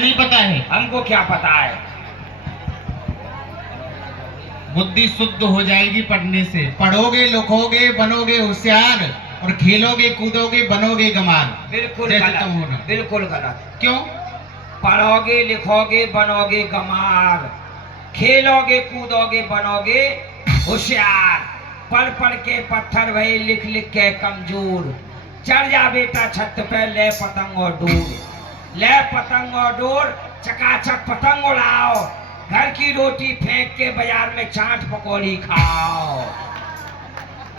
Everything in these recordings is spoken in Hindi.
नहीं पता है। हमको क्या पता है। बुद्धि शुद्ध हो जाएगी पढ़ने से। पढ़ोगे लिखोगे बनोगे होशियार, और खेलोगे कूदोगे बनोगे गंवार। बिल्कुल जैसे गलत, तुम हो ना। बिल्कुल गलत। क्यों? पढ़ोगे लिखोगे बनोगे गंवार, खेलोगे कूदोगे बनोगे होशियार। पढ़ पढ़ के पत्थर भई, लिख लिख के कमजोर। चढ़ जा बेटा छत पे, ले पतंग और डोर, ले पतंग और डोर, चकाचक पतंग उड़ाओ। घर की रोटी फेंक के बाजार में चाट पकौड़ी खाओ।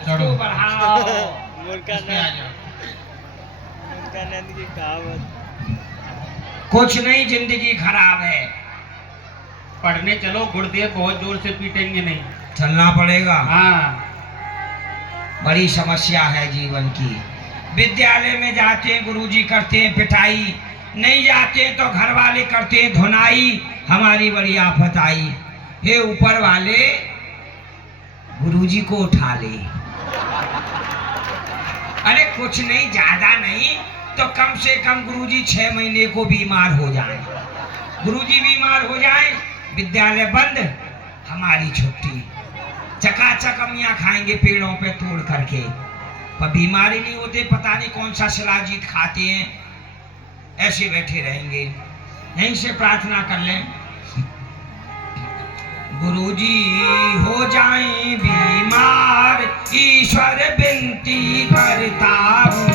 चढ़ो बढ़ाओ। की कहावत। कुछ नहीं, जिंदगी खराब है। पढ़ने चलो, गुरुदेव बहुत जोर से पीटेंगे नहीं। चलना पड़ेगा। हाँ, बड़ी समस्या है जीवन की। विद्यालय में जाते हैं गुरुजी करते हैं पिटाई, नहीं जाते तो घर वाले करते हैं धुनाई। हमारी बड़ी आफत आई। हे ऊपर वाले, गुरुजी को उठा ले। अरे कुछ नहीं, ज्यादा नहीं तो कम से कम गुरुजी 6 महीने को बीमार हो जाए। गुरुजी बीमार हो जाए, विद्यालय बंद, हमारी छुट्टी। चकाचक अमियाँ खाएंगे पेड़ों पे तोड़ करके, पर बीमारी नहीं होते। पता नहीं कौन सा शिलाजीत खाते हैं, ऐसे बैठे रहेंगे। यहीं से प्रार्थना कर लें, गुरुजी हो जाएं बीमार, ईश्वर विनती करता हूँ।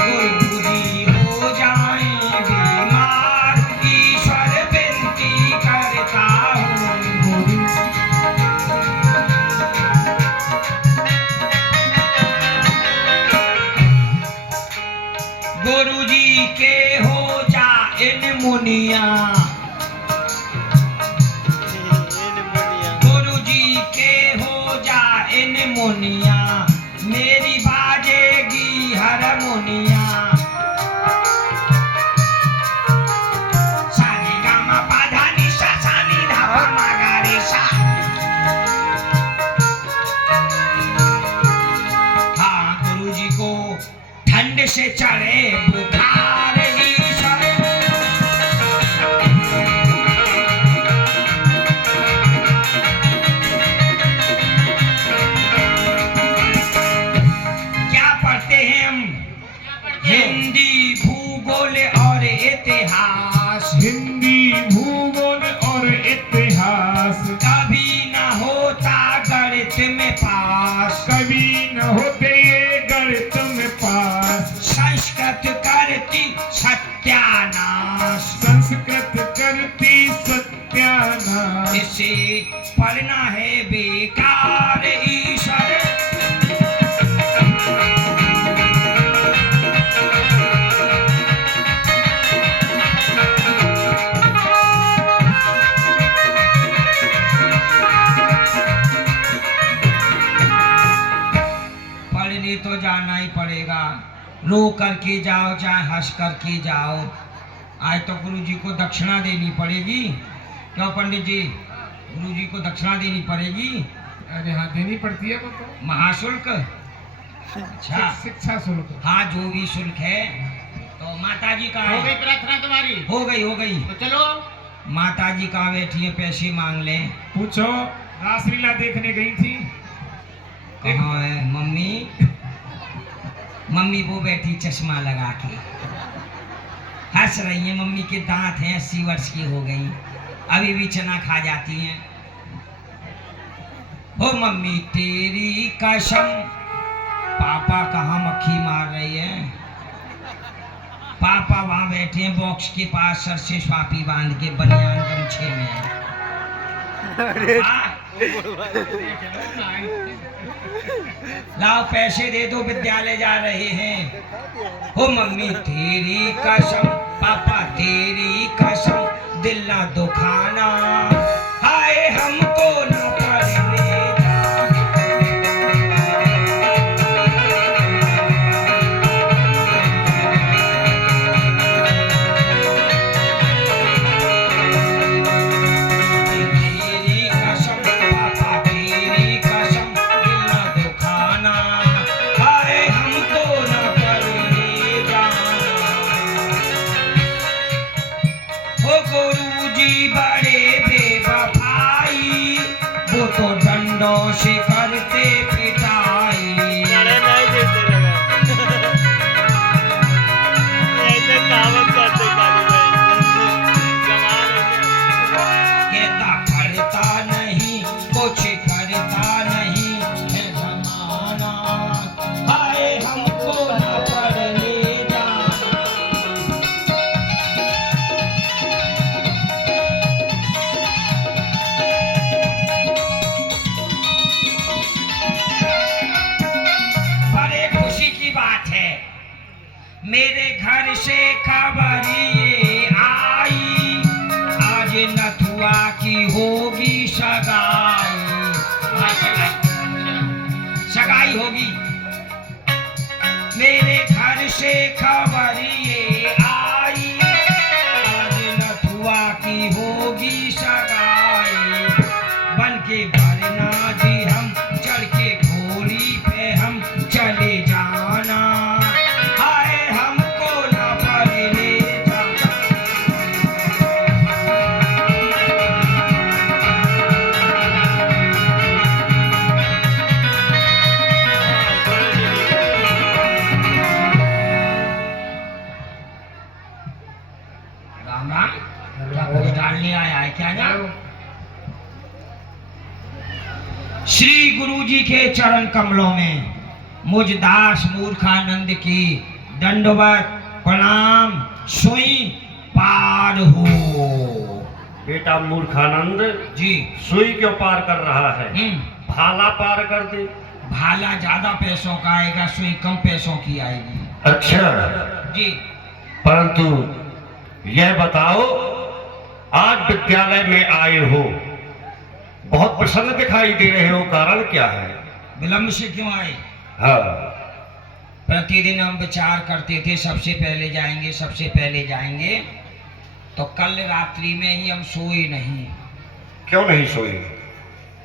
गुरुजी हो जाएं बीमार, ईश्वर विनती करता हूँ। गुरुजी के हो जाए मुनिया, गुरुजी के हो जाए मुनिया, मेरी बाजेगी हारमोनिया। सानी गामा पाधा निशा, सानी धावा मागा रेशा। हाँ, गुरुजी को ठंड से चढ़े बुखार, ईश्वर क्या पढ़ते हैं हम? हिंदी भूगोल और इतिहास। हिंदी भूगोल और इतिहास। कभी न होता गणित में पास, कभी न होते ये गणित में पास। संस्कृत करती सत्यानाश, संस्कृत करती सत्यानाश। इसे पढ़ना है बेकार, ईश्वर पढ़ने तो जाना ही पड़ेगा। रो करके जाओ चाहे हंस करके जाओ। आज तो गुरुजी को दक्षिणा देनी पड़ेगी। क्यों पंडित जी, गुरुजी को दक्षिणा देनी पड़ेगी? अरे हाँ, देनी पड़ती है वो तो। महाशुल्क। अच्छा, शिक्षा शुल्क। हाँ, जो भी शुल्क है। तो माता जी का हो गई प्रार्थना तुम्हारी? हो गई, हो गई। तो चलो, माता जी का बैठी है, पैसे मांग लें। पूछो, रासलीला देखने गई थी। कहाँ है मम्मी? मम्मी वो बैठी चश्मा लगा के हंस रही है। मम्मी के दांत हैं, 80 वर्ष की हो गई, अभी भी चना खा जाती हैं। हो मम्मी तेरी कसम। पापा कहाँ मक्खी मार रही है? पापा वहां बैठे हैं बॉक्स के पास, सर से स्वापी बांध के बनियान गमछे में। लाओ पैसे दे दो, विद्यालय जा रहे हैं। हो मम्मी तेरी कसम, पापा तेरी कसम, दिल ना दुखाना, हाय हमको न पढ़ने तेरी कसम, पापा तेरी कसम, दिल ना दुखाना। मेरे घर से खबर ये आई, आज नथुआ की होगी सगाई। सगाई होगी। मेरे घर से खबर ये आई, आज नथुआ की होगी सगाई। बन के भरना जी हम, चढ़ के घोड़ी पे हम चले जाना, हाय हमको ना भरने जाना। राम राम, क्या कुछ डालने आया है क्या ना? श्री गुरु जी के चरण कमलों में मुझ दास मूर्खानंद की दंडवत प्रणाम, सोई पार हो। बेटा मूर्खानंद जी। सुई क्यों पार कर रहा है? भाला पार कर दे। भाला ज्यादा पैसों का आएगा, सुई कम पैसों की आएगी। अच्छा, जी। परंतु यह बताओ, आज विद्यालय में आए हो, बहुत प्रसन्न दिखाई दे रहे हो, कारण क्या है? विलंब से क्यों आए? हाँ। प्रतिदिन हम विचार करते थे सबसे पहले जाएंगे, सबसे पहले जाएंगे, तो कल रात्रि में ही हम सोए नहीं। क्यों नहीं सोए?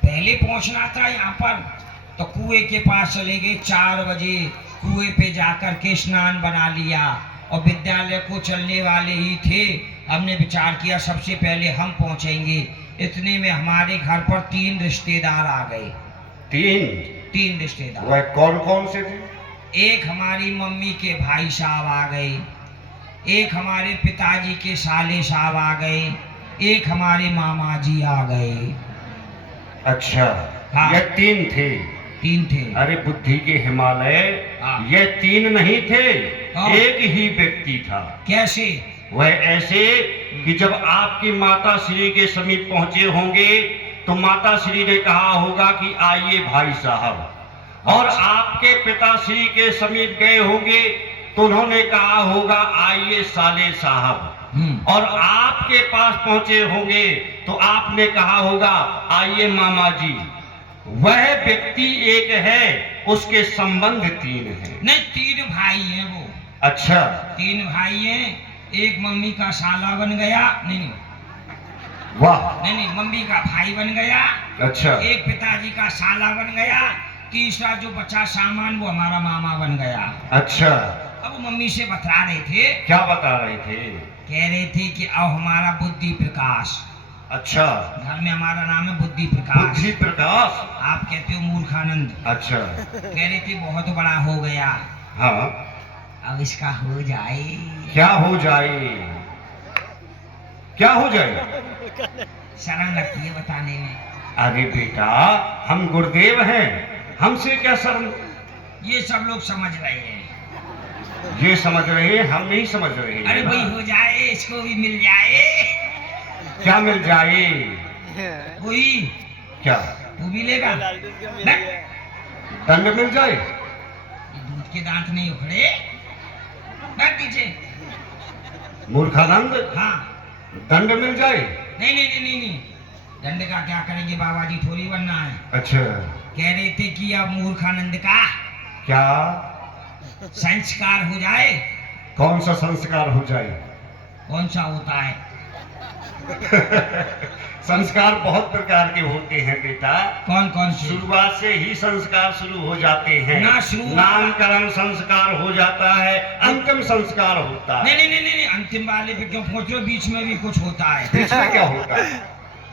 पहले पहुंचना था यहाँ पर, तो कुएं के पास चले गए। 4 बजे कुएं पे जाकर के स्नान बना लिया और विद्यालय को चलने वाले ही थे। हमने विचार किया सबसे पहले हम पहुंचेंगे। इतने में हमारे घर पर 3 रिश्तेदार आ गए। 3 रिश्तेदार। वह कौन कौन से थे? एक हमारी मम्मी के भाई साहब आ गए, एक हमारे पिताजी के साले साहब आ गए, एक हमारे मामा जी आ गए। अच्छा। हाँ। यह 3 थे। 3 थे। अरे बुद्धि के हिमालय, हाँ। यह 3 नहीं थे। हाँ। एक ही व्यक्ति था। कैसे? वह ऐसे कि जब आपकी माता श्री के समीप पहुंचे होंगे तो माता श्री ने कहा होगा कि आइए भाई साहब, और आपके पिताश्री के समीप गए होंगे तो उन्होंने कहा होगा आइए साले साहब, और आपके पास पहुंचे होंगे तो आपने कहा होगा आइए मामा जी। वह व्यक्ति एक है, उसके संबंध 3 हैं। नहीं, 3 भाई हैं वो। अच्छा। 3 भाई हैं। एक मम्मी का साला बन गया, नहीं, वाह। नहीं, मम्मी का भाई बन गया। अच्छा। एक पिताजी का साला बन गया। तीसरा जो बचा सामान वो हमारा मामा बन गया। अच्छा। अब वो मम्मी से बता रहे थे। क्या बता रहे थे? कह रहे थे कि अब हमारा बुद्धि प्रकाश। अच्छा। घर में हमारा नाम है बुद्धि प्रकाश। बुद्धि प्रकाश। आप कहते हो मूर्खानंद। अच्छा। कह रहे थे बहुत बड़ा हो गया, हाँ। अब इसका हो जाए। क्या हो जाए? क्या हो जाए? शर्म लगती है बताने में। अरे बेटा, हम गुरुदेव हैं, हमसे क्या शर्म? ये सब लोग समझ रहे हैं। ये समझ रहे हैं, हम नहीं समझ रहे हैं। अरे भाई हो जाए, इसको भी मिल जाए। क्या मिल जाए? कोई क्या? वो मिलेगा। लालटेन क्यों मिल नहीं। गया? दंड मिल जाए? ये दूध के दांत नहीं उखड़े। बैठ पीछे। मूर्खानंद, हाँ। दंड मिल जाए? नहीं नहीं नहीं नहीं नहीं, दंड का क्या करेंगे बाबा जी, थोड़ी बनना है। अच्छा। कह रहे थे कि अब मूर्खानंद का क्या? संस्कार हो जाए। कौन सा संस्कार हो जाए? कौन सा होता है? संस्कार बहुत प्रकार के होते हैं बेटा। कौन कौन से? शुरुआत से ही संस्कार शुरू हो जाते हैं। ना शुरुआत- नामकरण संस्कार हो जाता है, अंतिम संस्कार होता है। नहीं नहीं नहीं नहीं, अंतिम वाले पे क्यों पहुंच रहे हो? बीच में भी कुछ होता है। बीच में क्या होता है?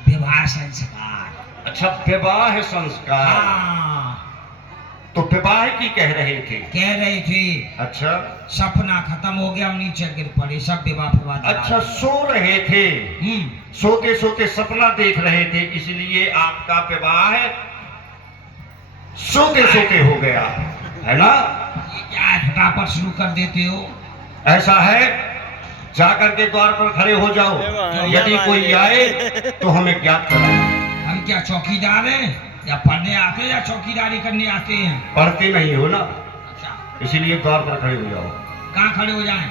विवाह संस्कार। अच्छा, विवाह संस्कार। हाँ, तो विवाह की कह रहे थे? कह रहे थे। अच्छा। सपना खत्म हो गया, हम नीचे गिर पड़े, सब विवाह विवाद। अच्छा, सो रहे थे, सोते सोते सपना देख रहे थे, इसलिए आपका विवाह सोते सोते हो गया है ना? ये क्या है, फटाफट शुरू कर देते हो। ऐसा है, जाकर के द्वार पर खड़े हो जाओ, यदि कोई आए तो हमें ज्ञात कराओ। हम क्या चौकीदार हैं, या पढ़ने आते हैं या चौकीदारी करने आते हैं? पढ़ते नहीं हो ना, अच्छा, इसीलिए द्वार पर खड़े हो जाओ। कहाँ खड़े हो जाएं?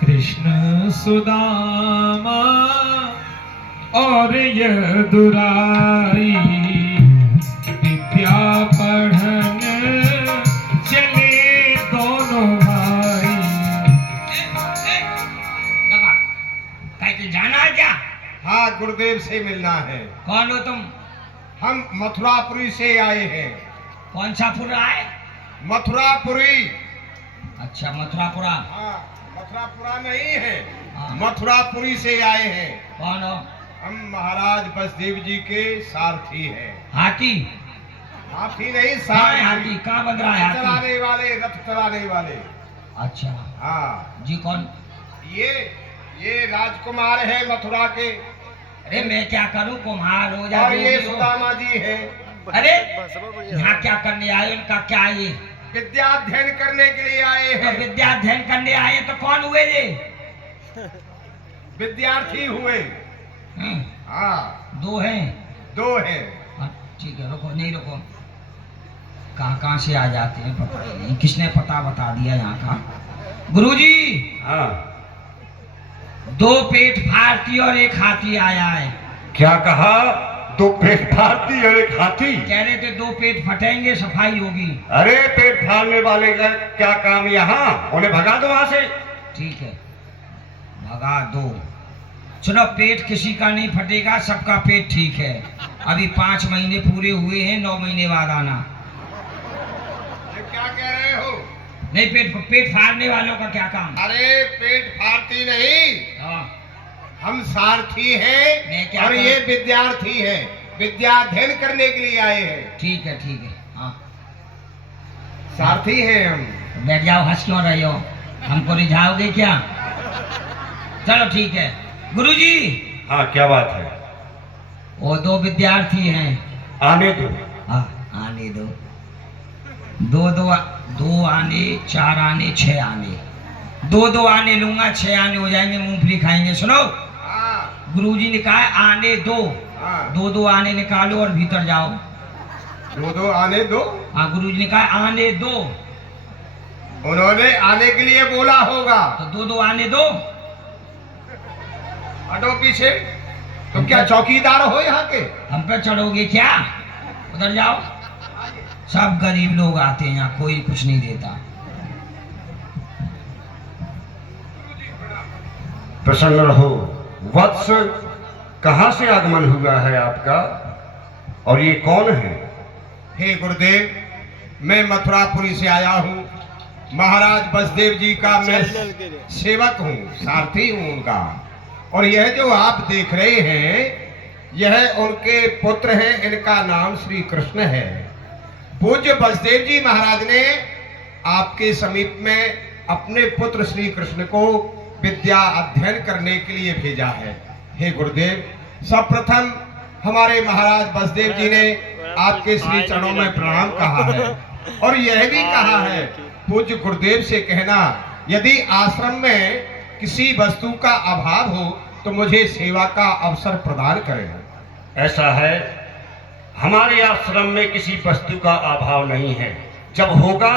कृष्ण सुदामा और यदुराई विद्या पढ़न चले दोनों भाई। कहीं जाना है क्या? हाँ, गुरुदेव से मिलना है। कौन हो तुम? हम मथुरापुरी से आए हैं। कौन सा पुरा है? मथुरापुरी। अच्छा, मथुरापुरा। हाँ, मथुरापुरा नहीं है, हाँ। मथुरापुरी से आए हैं। कौन हो? हम महाराज बसदेव जी के सारथी हैं। हाथी? हाथी नहीं, कहाँ है सारथी। हाथी? कहाँ बन रहा है हाथी? चलाने वाले, रथ चलाने वाले। अच्छा हाँ, जी। कौन? ये राजकुमार है मथुरा के। अरे मैं क्या करूं, कुम्हार हो जा। और जो ये भी हो। सुदामा जी है। अरे यहाँ क्या करने आए? उनका क्या है ये? विद्या अध्ययन करने के लिए आए तो हैं। विद्या अध्ययन करने आए तो कौन हुए ये? विद्यार्थी हुए। हाँ, दो हैं। दो हैं। हाँ, ठीक है, रुको। नहीं रुको, कहाँ से आ जाते हैं पता ही नहीं। किसने पता बता दिया यहाँ का? गुरुजी, हाँ, दो पेट फाड़ती और एक हाथी आया है। क्या कहा? दो पेट फाड़ती और एक हाथी? कह रहे थे दो पेट फटेंगे, सफाई होगी। अरे पेट फाड़ने वाले का क्या काम यहाँ? उन्हें भगा दो वहां से। ठीक है, भगा दो। सुनो, पेट किसी का नहीं फटेगा, सबका पेट ठीक है। अभी 5 महीने पूरे हुए हैं, 9 महीने बाद आना। ये क्या कह रहे हो? नहीं, पेट फाड़ने वालों का क्या काम? अरे पेट फाड़ती नहीं, हाँ, हम सारथी हैं। मैं क्या और करूं? ये विद्यार्थी हैं, विद्या अध्ययन करने के लिए आए हैं। ठीक है, ठीक है। हाँ, सारथी हैं हम। बैठ जाओ, हंस क्यों रहे हो? हमको रिझाओगे क्या? चलो ठीक है। गुरुजी, हाँ, क्या बात है? वो दो विद्यार्थी हैं। आने दो। हाँ, आने दो। दो आने, 4 आने, 6 आने। 2 आने लूंगा, 6 आने हो जाएंगे, मूंगफली खाएंगे। सुनो, हाँ, गुरुजी ने कहा आने दो। हाँ। 2 आने निकालो और भीतर जाओ। 2 आने दो। हाँ, गुरुजी ने कहा आने दो, उन्होंने आने के लिए बोला होगा। तो 2 आने दो। हटो पीछे। तुम क्या चौकीदार हो यहाँ के? हम पे चढ़ोगे क्या? उधर जाओ। सब गरीब लोग आते हैं यहाँ, कोई कुछ नहीं देता। प्रसन्न रहो। वत्स, कहाँ से आगमन हुआ है आपका? और ये कौन है? हे गुरुदेव, मैं मथुरापुरी से आया हूँ। महाराज बसदेव जी का मैं सेवक हूँ, सारथी हूँ उनका। और यह जो आप देख रहे हैं, यह उनके पुत्र हैं। इनका नाम श्री कृष्ण है। पूज्य बसदेव जी महाराज ने आपके समीप में अपने पुत्र श्री कृष्ण को विद्या अध्ययन करने के लिए भेजा है। हे गुरुदेव, सर्वप्रथम हमारे महाराज बसदेव जी ने आपके श्री चरणों में प्रणाम कहा है। और यह भी कहा है, पूज्य गुरुदेव से कहना, यदि आश्रम में किसी वस्तु का अभाव हो तो मुझे सेवा का अवसर प्रदान करें। ऐसा है, हमारे आश्रम में किसी वस्तु का अभाव नहीं है। जब होगा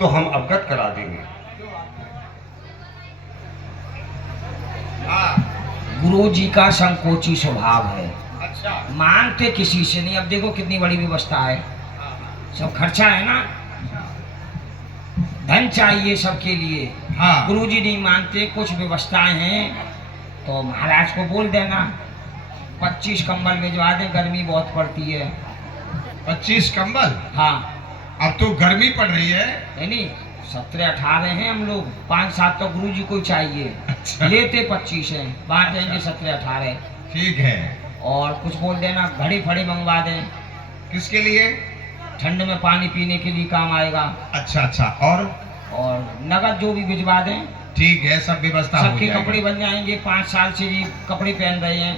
तो हम अवगत करा देंगे। गुरु जी का संकोची स्वभाव है, अच्छा, मांगते किसी से नहीं। अब देखो कितनी बड़ी व्यवस्था है, सब खर्चा है ना, धन चाहिए सबके लिए। हाँ। गुरु जी नहीं मानते। कुछ व्यवस्थाएं हैं तो महाराज को बोल देना, 25 कंबल भिजवा दें, गर्मी बहुत पड़ती है। 25 कंबल? हाँ, अब तो गर्मी पड़ रही है। नहीं 17-18 हैं हम लोग, 5-7 तो गुरु जी को चाहिए। अच्छा। लेते 25 हैं, बांटेंगे 17-18। ठीक है। और कुछ बोल देना, घड़ी फड़ी मंगवा दें, किसके लिए? ठंड में पानी पीने के लिए काम आएगा। अच्छा अच्छा। और नगद जो भी भिजवा दें, ठीक है, सब व्यवस्था हो सबके जाएगी। कपड़े बन जाएंगे। 5 साल से ये कपड़े पहन रहे हैं।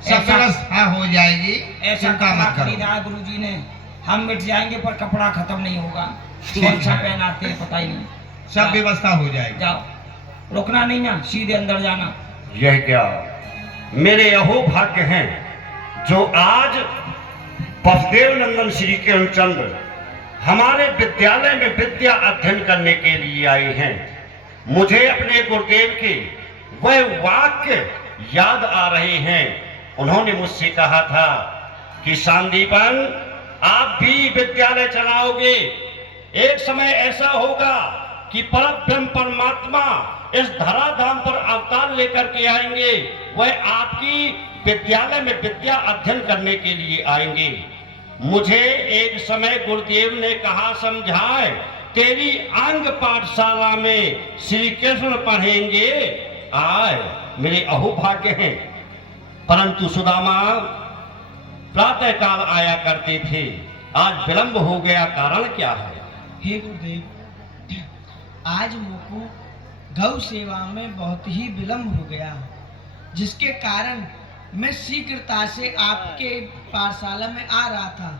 सब ऐसा व्यवस्था हो जाएगी, ऐसा चिंता कपड़ा मत करो। खरीदा गुरु जी ने। हम मिट जाएंगे पर कपड़ा खत्म नहीं होगा। ठीक कौन सा है। पहनाते हैं पता ही नहीं। सब व्यवस्था हो जाएगी। जाओ, रुकना नहीं ना, सीधे अंदर जाना। यह क्या मेरे अहो भाग्य हैं जो आज बसदेव नंदन श्री किरणचंद्र हमारे विद्यालय में विद्या अध्ययन करने के लिए आए हैं। मुझे अपने गुरुदेव के वह वाक्य याद आ रहे हैं। उन्होंने मुझसे कहा था कि सांदीपन, आप भी विद्यालय चलाओगे। एक समय ऐसा होगा कि परब्रह्म परमात्मा इस धराधाम पर अवतार लेकर के आएंगे। वह आपकी विद्यालय में विद्या अध्ययन करने के लिए आएंगे। मुझे एक समय गुरुदेव ने कहा, समझाए, तेरी अंग पाठशाला में श्री कृष्ण पढ़ेंगे। आए मेरे अहोभाग्य हैं। परंतु सुदामा प्रातः काल आया करते थे, आज विलंब हो गया, कारण क्या है? हे गुरुदेव, आज मुझको गौ सेवा में बहुत ही विलंब हो गया, जिसके कारण मैं शीघ्रता से आपके पाठशाला में आ रहा था,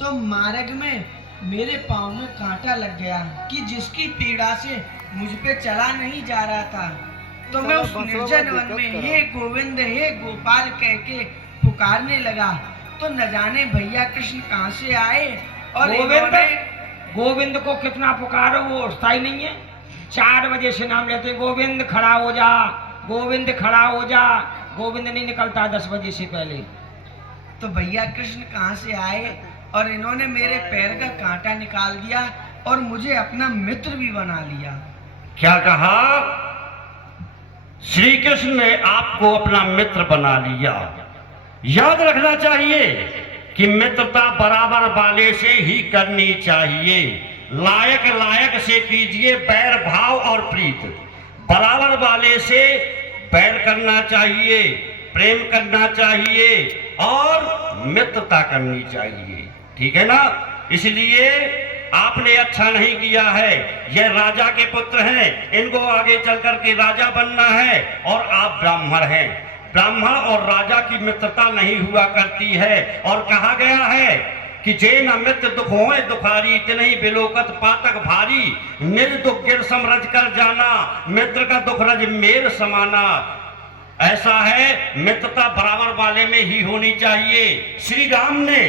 तो मार्ग में मेरे पाँव में कांटा लग गया कि जिसकी पीड़ा से मुझ पे चला नहीं जा रहा था। तो मैं उस निर्जन वन में हे गोविंद हे गोपाल कह के पुकारने लगा, तो न जाने भैया कृष्ण कहाँ से आए और गोविंद को कितना पुकारो वो उठता ही नहीं है। 4 बजे से नाम लेते, गोविंद खड़ा हो जा, गोविंद खड़ा हो जा। गोविंद नहीं निकलता 10 बजे से पहले। तो भैया कृष्ण कहाँ से आए और इन्होंने मेरे पैर का कांटा निकाल दिया और मुझे अपना मित्र भी बना लिया। क्या कहा? श्री कृष्ण ने आपको अपना मित्र बना लिया। याद रखना चाहिए कि मित्रता बराबर वाले से ही करनी चाहिए। लायक लायक से कीजिए बैर भाव और प्रीत। बराबर वाले से बैर करना चाहिए, प्रेम करना चाहिए और मित्रता करनी चाहिए। ठीक है ना? इसलिए आपने अच्छा नहीं किया है। यह राजा के पुत्र हैं, इनको आगे चल करके राजा बनना है और आप ब्राह्मण हैं। ब्राह्मण और राजा की मित्रता नहीं हुआ करती है। और कहा गया है कि जे न मित्र दुख होए दुखारी, तिनहि बिलोकत पातक भारी। निज दुख गिर समरज कर जाना, मित्र का दुख रज मेल समाना। ऐसा है, मित्रता बराबर वाले में ही होनी चाहिए। श्री राम ने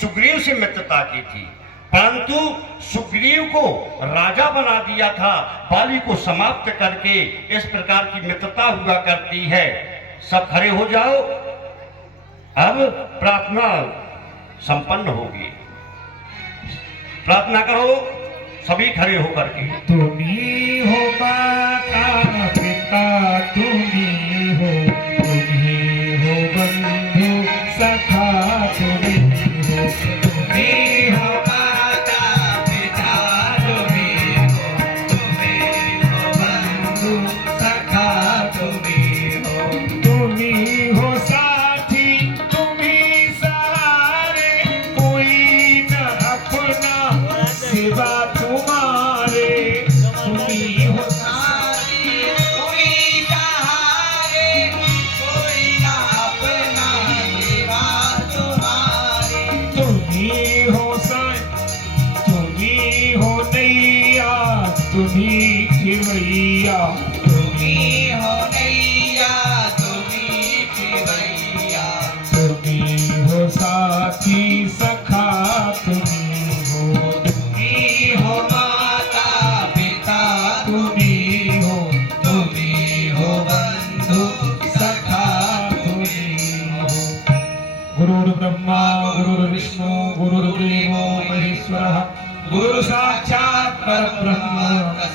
सुग्रीव से मित्रता की थी, परंतु सुग्रीव को राजा बना दिया था, बाली को समाप्त करके। इस प्रकार की मित्रता हुआ करती है। सब खड़े हो जाओ, अब प्रार्थना संपन्न होगी। प्रार्थना करो सभी खड़े होकर के। तुम्ही हो माता पिता, तुम्ही हो बंधु सखा, तुम्ही हो माता पिता, तुम्ही हो बंधु सखा, तुम्ही हो साथी, तुम्ही सहारे, कोई न अपना सिवा तुम्हारे। तुम्ही हो साथी कोई सहारे, कोई ना अपना सेवा तुम्हारे। तुम्ही हो साथ, तुम्ही हो नैया, तुम्ही खिवैया, तुम्ही हो नैया, तुम्ही खिवैया। तुम्ही हो साथी सखा, तुम्ही हो माता पिता, तुम्ही हो बंधु सखा, तुम्ही हो। गुरुर्ब्रह्मा गुरुर्विष्णु गुरुर्देवो महेश्वरः, गुरु साक्षात् परब्रह्म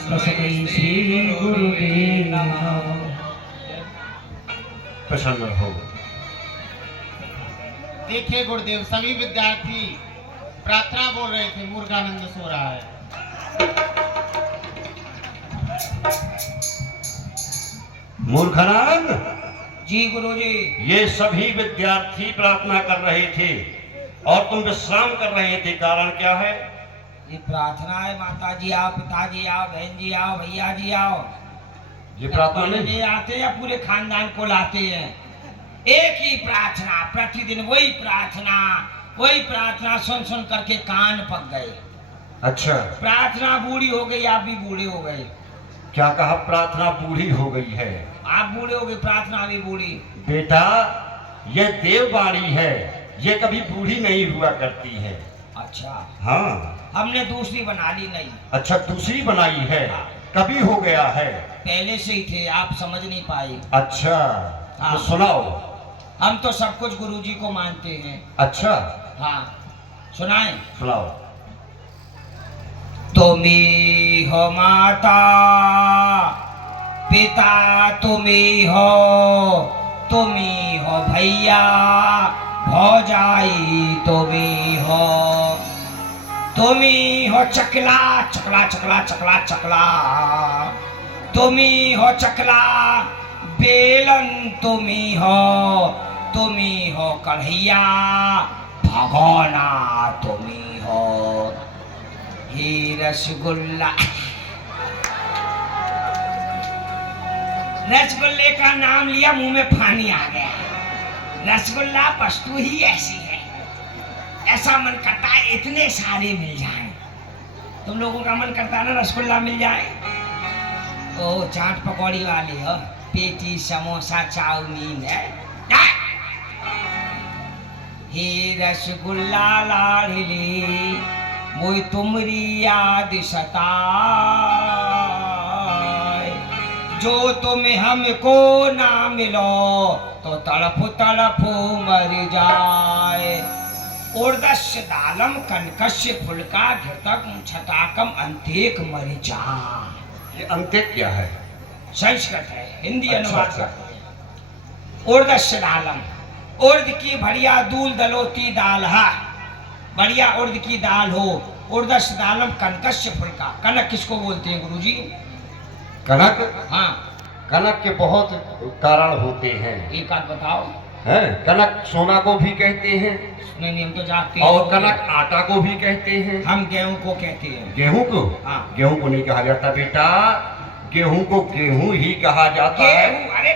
तस्मै श्री गुरुवे नमः। प्रसन्न हो। देखिए गुरुदेव, सभी विद्यार्थी प्रार्थना बोल रहे थे, मूर्खानंद सो रहा है। मूर्खानंद जी गुरुजी। ये सभी विद्यार्थी प्रार्थना कर रहे थे और तुम विश्राम कर रहे थे, कारण क्या है? ये प्रार्थना है, माता जी आओ, पिताजी आओ, बहन जी आओ, भैया जी आओ। ये प्रार्थना नहीं? ये आते हैं, पूरे खानदान को लाते हैं। एक ही प्रार्थना, प्रतिदिन वही प्रार्थना सुन सुन करके कान पक गए। अच्छा, प्रार्थना बूढ़ी हो गई, आप भी बूढ़े हो गए। क्या कहा? प्रार्थना बूढ़ी हो गई है। आप बूढ़े हो गए, प्रार्थना भी बूढ़ी। बेटा, ये देववाणी है, ये कभी बूढ़ी नहीं हुआ करती है। अच्छा, हाँ। हमने दूसरी बना ली। नहीं, अच्छा, दूसरी बनाई है। कभी हो गया है? पहले से ही थे, आप समझ नहीं पाए। अच्छा, हाँ। तो सुनाओ। हम तो सब कुछ गुरुजी को मानते हैं। अच्छा, हाँ, सुनाएं। सुनाओ। तुम्ही हो माता पिता, तुम्ही हो भैया भौजाई, तुम्ही हो चकला चकला चकला चकला चकला, तुम्ही हो चकला बेलन, तुम्ही हो कढ़ैया भगोना, तुम्ही हो ही रसगुल्ला। रसगुल्ले का नाम लिया, मुंह में पानी आ गया। रसगुल्ला वस्तु ही ऐसी है, ऐसा मन करता है इतने सारे मिल जाएं। तुम लोगों का मन करता है ना रसगुल्ला मिल जाए? ओ चाट पकौड़ी वाले हो, पेटी समोसा चाउमीन है। हे रसगुल्ला लाडली मोई तुमरी याद सताए, जो तुम हमको ना मिलो तो तड़प तड़प मर जाए। उर्दस्य दालम कनकस्य फुलका घृतकम छटाकम अंतेक मरिचा। ये अंत्य क्या है? संस्कृत है, हिंदी अच्छा, अनुवाद अच्छा। करते। उर्दस्य दालम, उर्द की बढ़िया दूल दलोती दाल है, बढ़िया उर्द की दाल हो। उर्दस्य दालम कनकस्य फुलका। कनक किसको बोलते हैं गुरुजी? कनक? हाँ, कनक के बहुत कारण होते हैं। एक आध बताओ। हैं? कनक सोना को भी कहते हैं, नहीं हम तो जानते हैं। और कनक आटा को भी कहते हैं। हम गेहूं को कहते हैं। गेहूं को? हाँ। गेहूं को नहीं कहा जाता बेटा, गेहूं को गेहूं ही कहा जाता है। गेहूं, अरे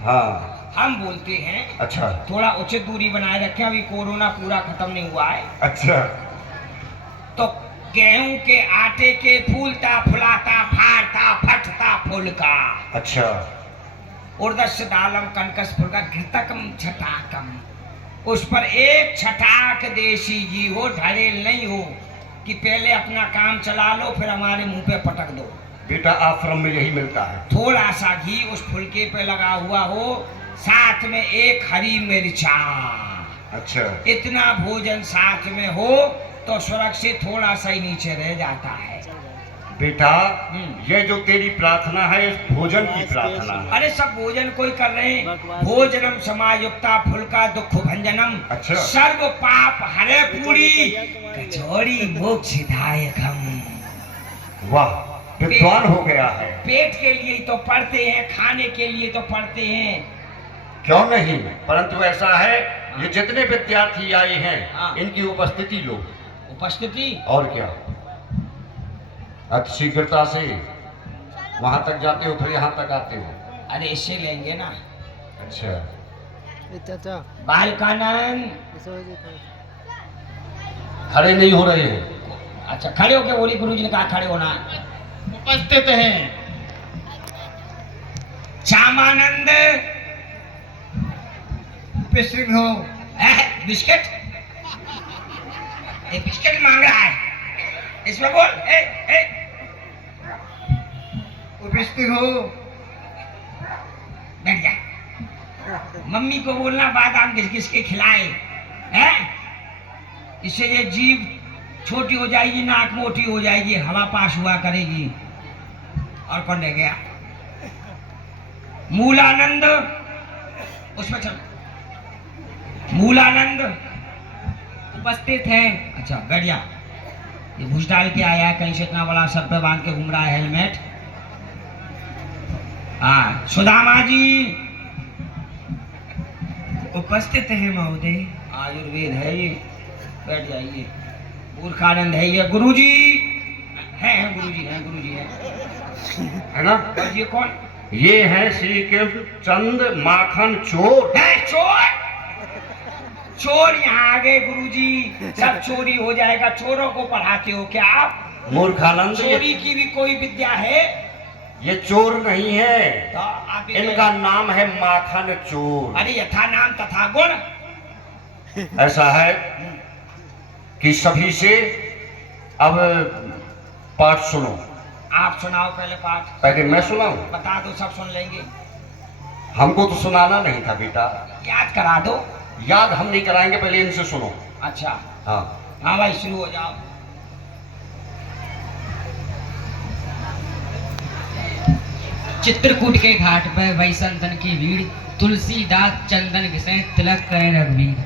हाँ, हम बोलते हैं। अच्छा थोड़ा उचित दूरी बनाए रखें, अभी कोरोना पूरा खत्म नहीं हुआ है। अच्छा। तो गेहूं के आटे के फूलता फुलाता फाड़ता फटता फुलका। अच्छा, उर्दस्य दालम कनकस फुलका घृतकम छटाकम। उस पर एक छटाक देसी घी हो, ढड़ेल नहीं हो कि पहले अपना काम चला लो फिर हमारे मुंह पे पटक दो। बेटा आश्रम में यही मिलता है। थोड़ा सा घी उस फुलके पे लगा हुआ हो, साथ में एक हरी मिर्चा। अच्छा, इतना भोजन साथ में हो तो सुरक्षित थोड़ा सा ही नीचे रह जाता है। बेटा ये जो तेरी प्रार्थना है इस भोजन की प्रार्थना है। अरे सब भोजन कोई कर रहे हैं। भोजनम समायुक्ता फुलका दुख भंजनम। अच्छा। सर्व पाप हरे पूरी कचौड़ी मोक्षदायकम। वाह, विद्वान हो गया है। पेट के लिए तो पढ़ते हैं, खाने के लिए तो पढ़ते हैं। क्यों नहीं, परंतु ऐसा है ये जितने विद्यार्थी आए हैं हाँ। इनकी उपस्थिति लो। उपस्थिति और क्या, अति शीघ्रता से वहां तक जाते हो फिर यहाँ तक आते हो। अरे इससे लेंगे ना। अच्छा, चाचा बालकानंद, खड़े नहीं हो रहे हो? अच्छा खड़े होके बोली, गुरुजी ने कहा खड़े होना। उपस्थित हैं। श्यामानंद, उपस्थित हो। बिस्किट, ये बिस्किट मांग रहा है, इसमें बोल। उपस्थित हो। बैठ जा। मम्मी को बोलना बादाम घिस घिस के खिलाए, हैं? इससे ये जीभ छोटी हो जाएगी, नाक मोटी हो जाएगी, हवा पास हुआ करेगी। और कौन रह गया? मूलानंद, उसमें चल। मूलानंद उपस्थित है। अच्छा बैठ जा। ये घुस डाल के आया है कहीं से, इतना बड़ा सर पे बांध के घूम रहा है हेलमेट। हाँ, सुदामा जी उपस्थित है महोदय। आयुर्वेद है ये, बैठ जाइए। मूर्खानंद है ये। गुरुजी हैं, गुरुजी हैं, गुरुजी हैं, है ना? और ये कौन ये है श्री कृष्णचंद माखन चोर। है? चोर, चोर यहाँ आ गए गुरुजी, सब चोरी हो जाएगा। चोरों को पढ़ाते हो क्या आप? मूर्खानंद, चोरी की भी कोई विद्या है? ये चोर नहीं है, तो आप इनका नाम है माखन चोर। अरे यथा नाम तथा गुण। ऐसा है कि सभी से अब पाठ सुनो। आप सुनाओ पहले पाठ। पहले मैं सुनाऊं? बता दो, सब सुन लेंगे। हमको तो सुनाना नहीं था बेटा। याद करा दो। याद हम नहीं कराएंगे, पहले इनसे सुनो। अच्छा हाँ। हाँ भाई, शुरू हो जाओ। चित्रकूट के घाट पर वही संतन की भीड़, तुलसीदास चंदन घिसे तिलक करे रघुवीर।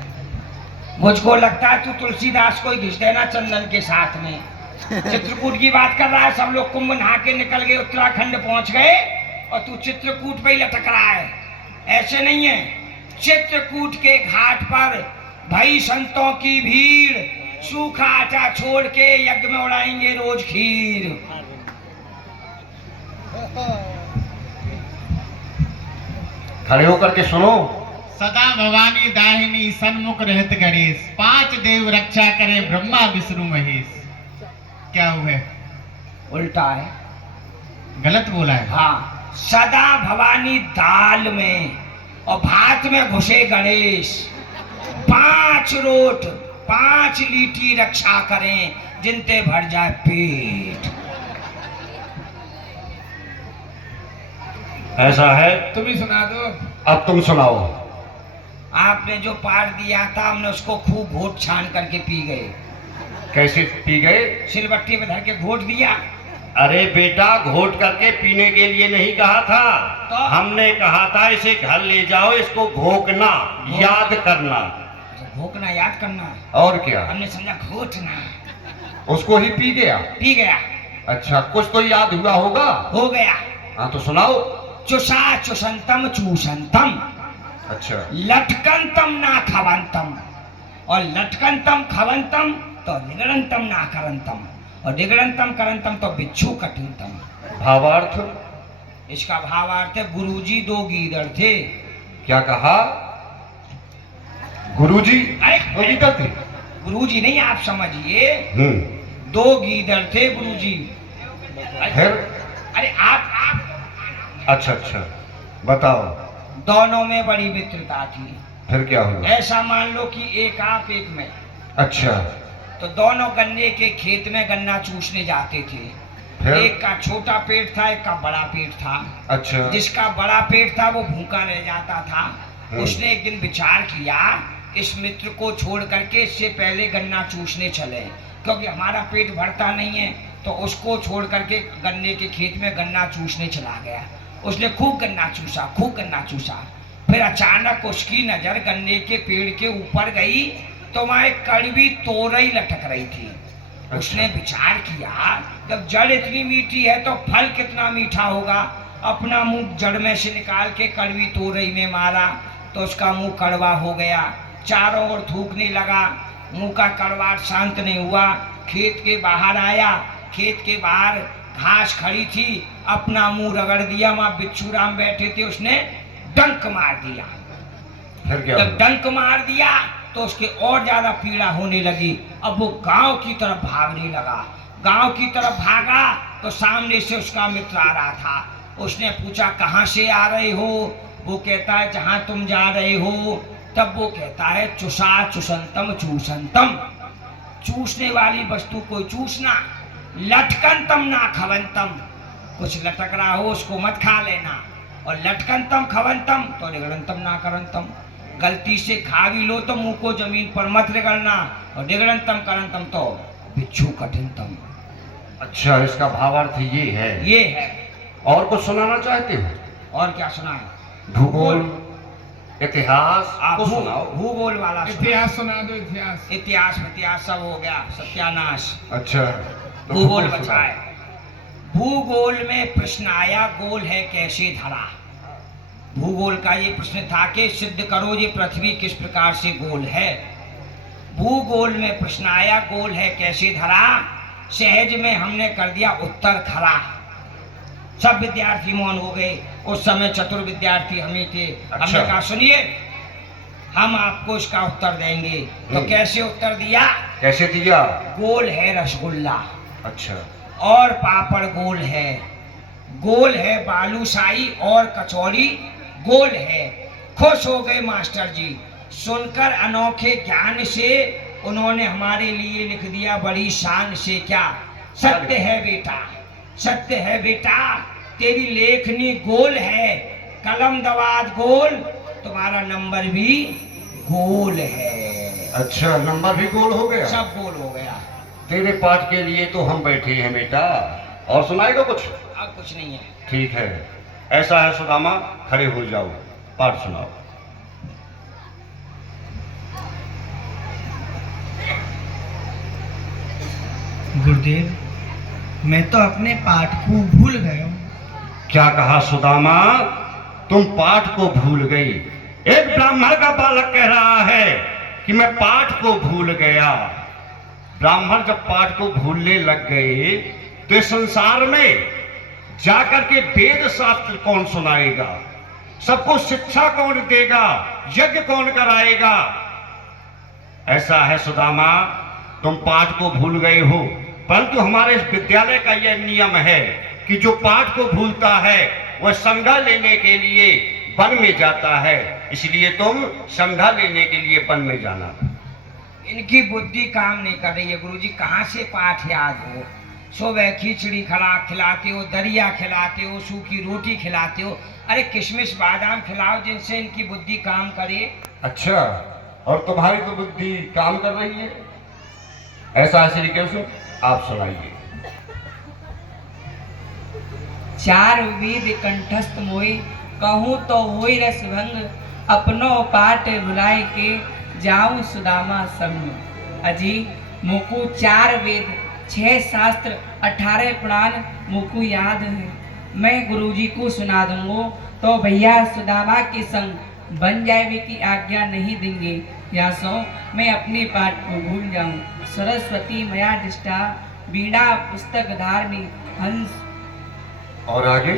मुझको लगता है तू तुलसीदास को ही घिस देना चंदन के साथ में। चित्रकूट की बात कर रहा है। सब लोग कुंभ नहा के निकल गए, उत्तराखंड पहुंच गए, और तू चित्रकूट पे ही लटक रहा है। ऐसे नहीं है। चित्रकूट के घाट पर भाई संतों की भीड़, सूखा आटा छोड़ के यज्ञ में उड़ाएंगे रोज खीर। खड़े होकर के सुनो। सदा भवानी दाहिनी सन्मुख रहत गणेश, 5 देव रक्षा करे ब्रह्मा विष्णु महेश। क्या हुआ? उल्टा है। गलत बोला है। हाँ, सदा भवानी दाल में और भात में घुसे गणेश, 5 रोट 5 लीटी रक्षा करें, जिनते भर जाए पेट। ऐसा है? तुम ही सुना दो। अब तुम सुनाओ। आपने जो पाठ दिया था, हमने उसको खूब घोट छान करके पी गए। कैसे पी गए? सिलबट्टी में धर के घोट दिया। अरे बेटा, घोट करके पीने के लिए नहीं कहा था। तो? हमने कहा था इसे घर ले जाओ, इसको घोकना, याद करना। घोकना याद करना, और क्या? हमने समझा घोटना। उसको ही पी गया? पी गया। अच्छा, कुछ तो याद हुआ होगा। हो गया। हाँ तो सुनाओ। चुषा चुषंतम चूषंतम, अच्छा। लटकंतम ना खवंतम, और लटकंतम खवंतम तो निगड़ंतम ना करंतम, और निगड़ंतम करंतम तो बिच्छू कठिनतम। भावार्थ? इसका भावार्थ है, गुरुजी 2 गीदड़ थे। क्या कहा? गुरुजी अरे वो गीदड़ थे? गुरुजी नहीं, आप समझिए, 2 गीदड़ थे गुरुजी। फिर? अरे आप अच्छा अच्छा, बताओ। दोनों में बड़ी मित्रता थी। फिर क्या हुआ? ऐसा मान लो कि एक आप एक मैं। अच्छा। तो दोनों गन्ने के खेत में गन्ना चूसने जाते थे। फिर? एक का छोटा पेट था, एक का बड़ा पेट था। अच्छा। जिसका बड़ा पेट था वो भूखा रह जाता था। उसने एक दिन विचार किया, इस मित्र को छोड़ करके इससे पहले गन्ना चूसने चले, क्योंकि हमारा पेट भरता नहीं है। तो उसको छोड़ करके गन्ने के खेत में गन्ना चूसने चला गया। उसने खूब गन्ना चूसा, खूब गन्ना चूसा। फिर अचानक उसकी नजर गन्ने के पेड़ के ऊपर गई, तो वहां एक कड़वी तोरई लटक रही थी। उसने विचार किया, जब जड़ इतनी मीठी है तो फल कितना मीठा होगा। अपना मुंह जड़ में से निकाल के कड़वी तोरई में मारा, तो उसका मुंह कड़वा हो गया। चारों ओर थूकने लगा, मुंह का कड़वाहट शांत नहीं हुआ। खेत के बाहर आया, खेत के बाहर घास खड़ी थी, अपना मुंह रगड़ दिया। वहां बिच्छू राम बैठे थे, उसने डंक मार दिया। फिर क्या जब हुआ? डंक मार दिया तो उसके और ज्यादा पीड़ा होने लगी। अब वो गांव की तरफ भागने लगा। गांव की तरफ भागा तो सामने से उसका मित्र आ रहा था। उसने पूछा, कहाँ से आ रहे हो? वो कहता है, जहां तुम जा रहे हो। तब वो कहता है, चुषा चुषंतम चूषंतम, चूसने वाली वस्तु को चूसना, लटकंतम ना खवंतम, कुछ लटक रहा हो उसको मत खा लेना, और लटकंतम खवंतम तो निगड़ंतम ना करंतम, गलती से खा भी लो तो मुंह को जमीन पर मत रगड़ना, और निगड़ंतम करंतम तो बिच्छू कठिनतम। अच्छा, इसका भावार्थ ये है। ये है। और कुछ सुनाना चाहते हो? और क्या सुनाए? भूगोल, इतिहास आप को सुनाओ। भूगोल वाला सुनाओ। इतिहास सुना दो। इतिहास इतिहास सब हो गया, सत्यानाश। अच्छा, तो भूगोल सुनाओ। बचा है। भूगोल में प्रश्न आया, गोल है कैसे धरा। भूगोल का ये प्रश्न था कि सिद्ध करो ये पृथ्वी किस प्रकार से गोल है। भूगोल में प्रश्न आया, गोल है कैसे धरा। सहज में हमने कर दिया उत्तर खरा। सब विद्यार्थी मौन हो गए। उस समय चतुर विद्यार्थी हम ही थे। हमने कहा, सुनिए, हम आपको इसका उत्तर देंगे। तो कैसे उत्तर दिया? कैसे दिया? गोल है रसगुल्ला, अच्छा। और पापड़ गोल है बालूशाही और कचौड़ी गोल है। खुश हो गए मास्टर जी। सुनकर अनोखे ज्ञान से उन्होंने हमारे लिए लिख दिया बड़ी शान से, क्या सत्य है बेटा, सत्य है बेटा, तेरी लेखनी गोल है, कलम दवात गोल, तुम्हारा नंबर भी गोल है। अच्छा, नंबर भी गोल हो गया? सब गोल हो गया। तेरे पाठ के लिए तो हम बैठे हैं बेटा, और सुनाएगा कुछ? अब कुछ नहीं है। ठीक है, ऐसा है सुदामा, खड़े हो जाओ, पाठ सुनाओ। गुरुदेव, मैं तो अपने पाठ को भूल गया हूँ। क्या कहा सुदामा? तुम पाठ को भूल गई? एक ब्राह्मण का बालक कह रहा है कि मैं पाठ को भूल गया। ब्राह्मण जब पाठ को भूलने लग गए तो इस संसार में जाकर के वेद शास्त्र कौन सुनाएगा? सबको शिक्षा कौन देगा? यज्ञ कौन कराएगा? ऐसा है सुदामा, तुम पाठ को भूल गए हो, परंतु हमारे इस विद्यालय का यह नियम है कि जो पाठ को भूलता है वह संज्ञा लेने के लिए वन में जाता है, इसलिए तुम संज्ञा लेने के लिए वन में जाना। इनकी बुद्धि काम नहीं कर रही है गुरुजी, कहाँ से पाठ याद हो? सुबह खिचड़ी खिलाते हो, दरिया खिलाते हो, सूखी रोटी खिलाते हो, अरे किशमिश बादाम खिलाओ जिनसे इनकी बुद्धि काम करे। अच्छा, और तुम्हारी तो बुद्धि काम कर रही है? ऐसा है श्री कृष्ण, आप सुनाइए। चार वेद कंठस्थ मोय, कहूँ तो होई रस भंग, अपनो पाठ भुलाए के जाऊं सुदामा संग। अजी मुकु 4 वेद 6 शास्त्र 18 पुराण मुकु याद है। मैं गुरुजी को सुना दूंगा तो भैया सुदामा के संग बन जाए की आज्ञा नहीं देंगे, या सो मैं अपने पाठ को भूल जाऊं। सरस्वती मया दृष्टा, बीड़ा पुस्तक धारणी हंस। और आगे?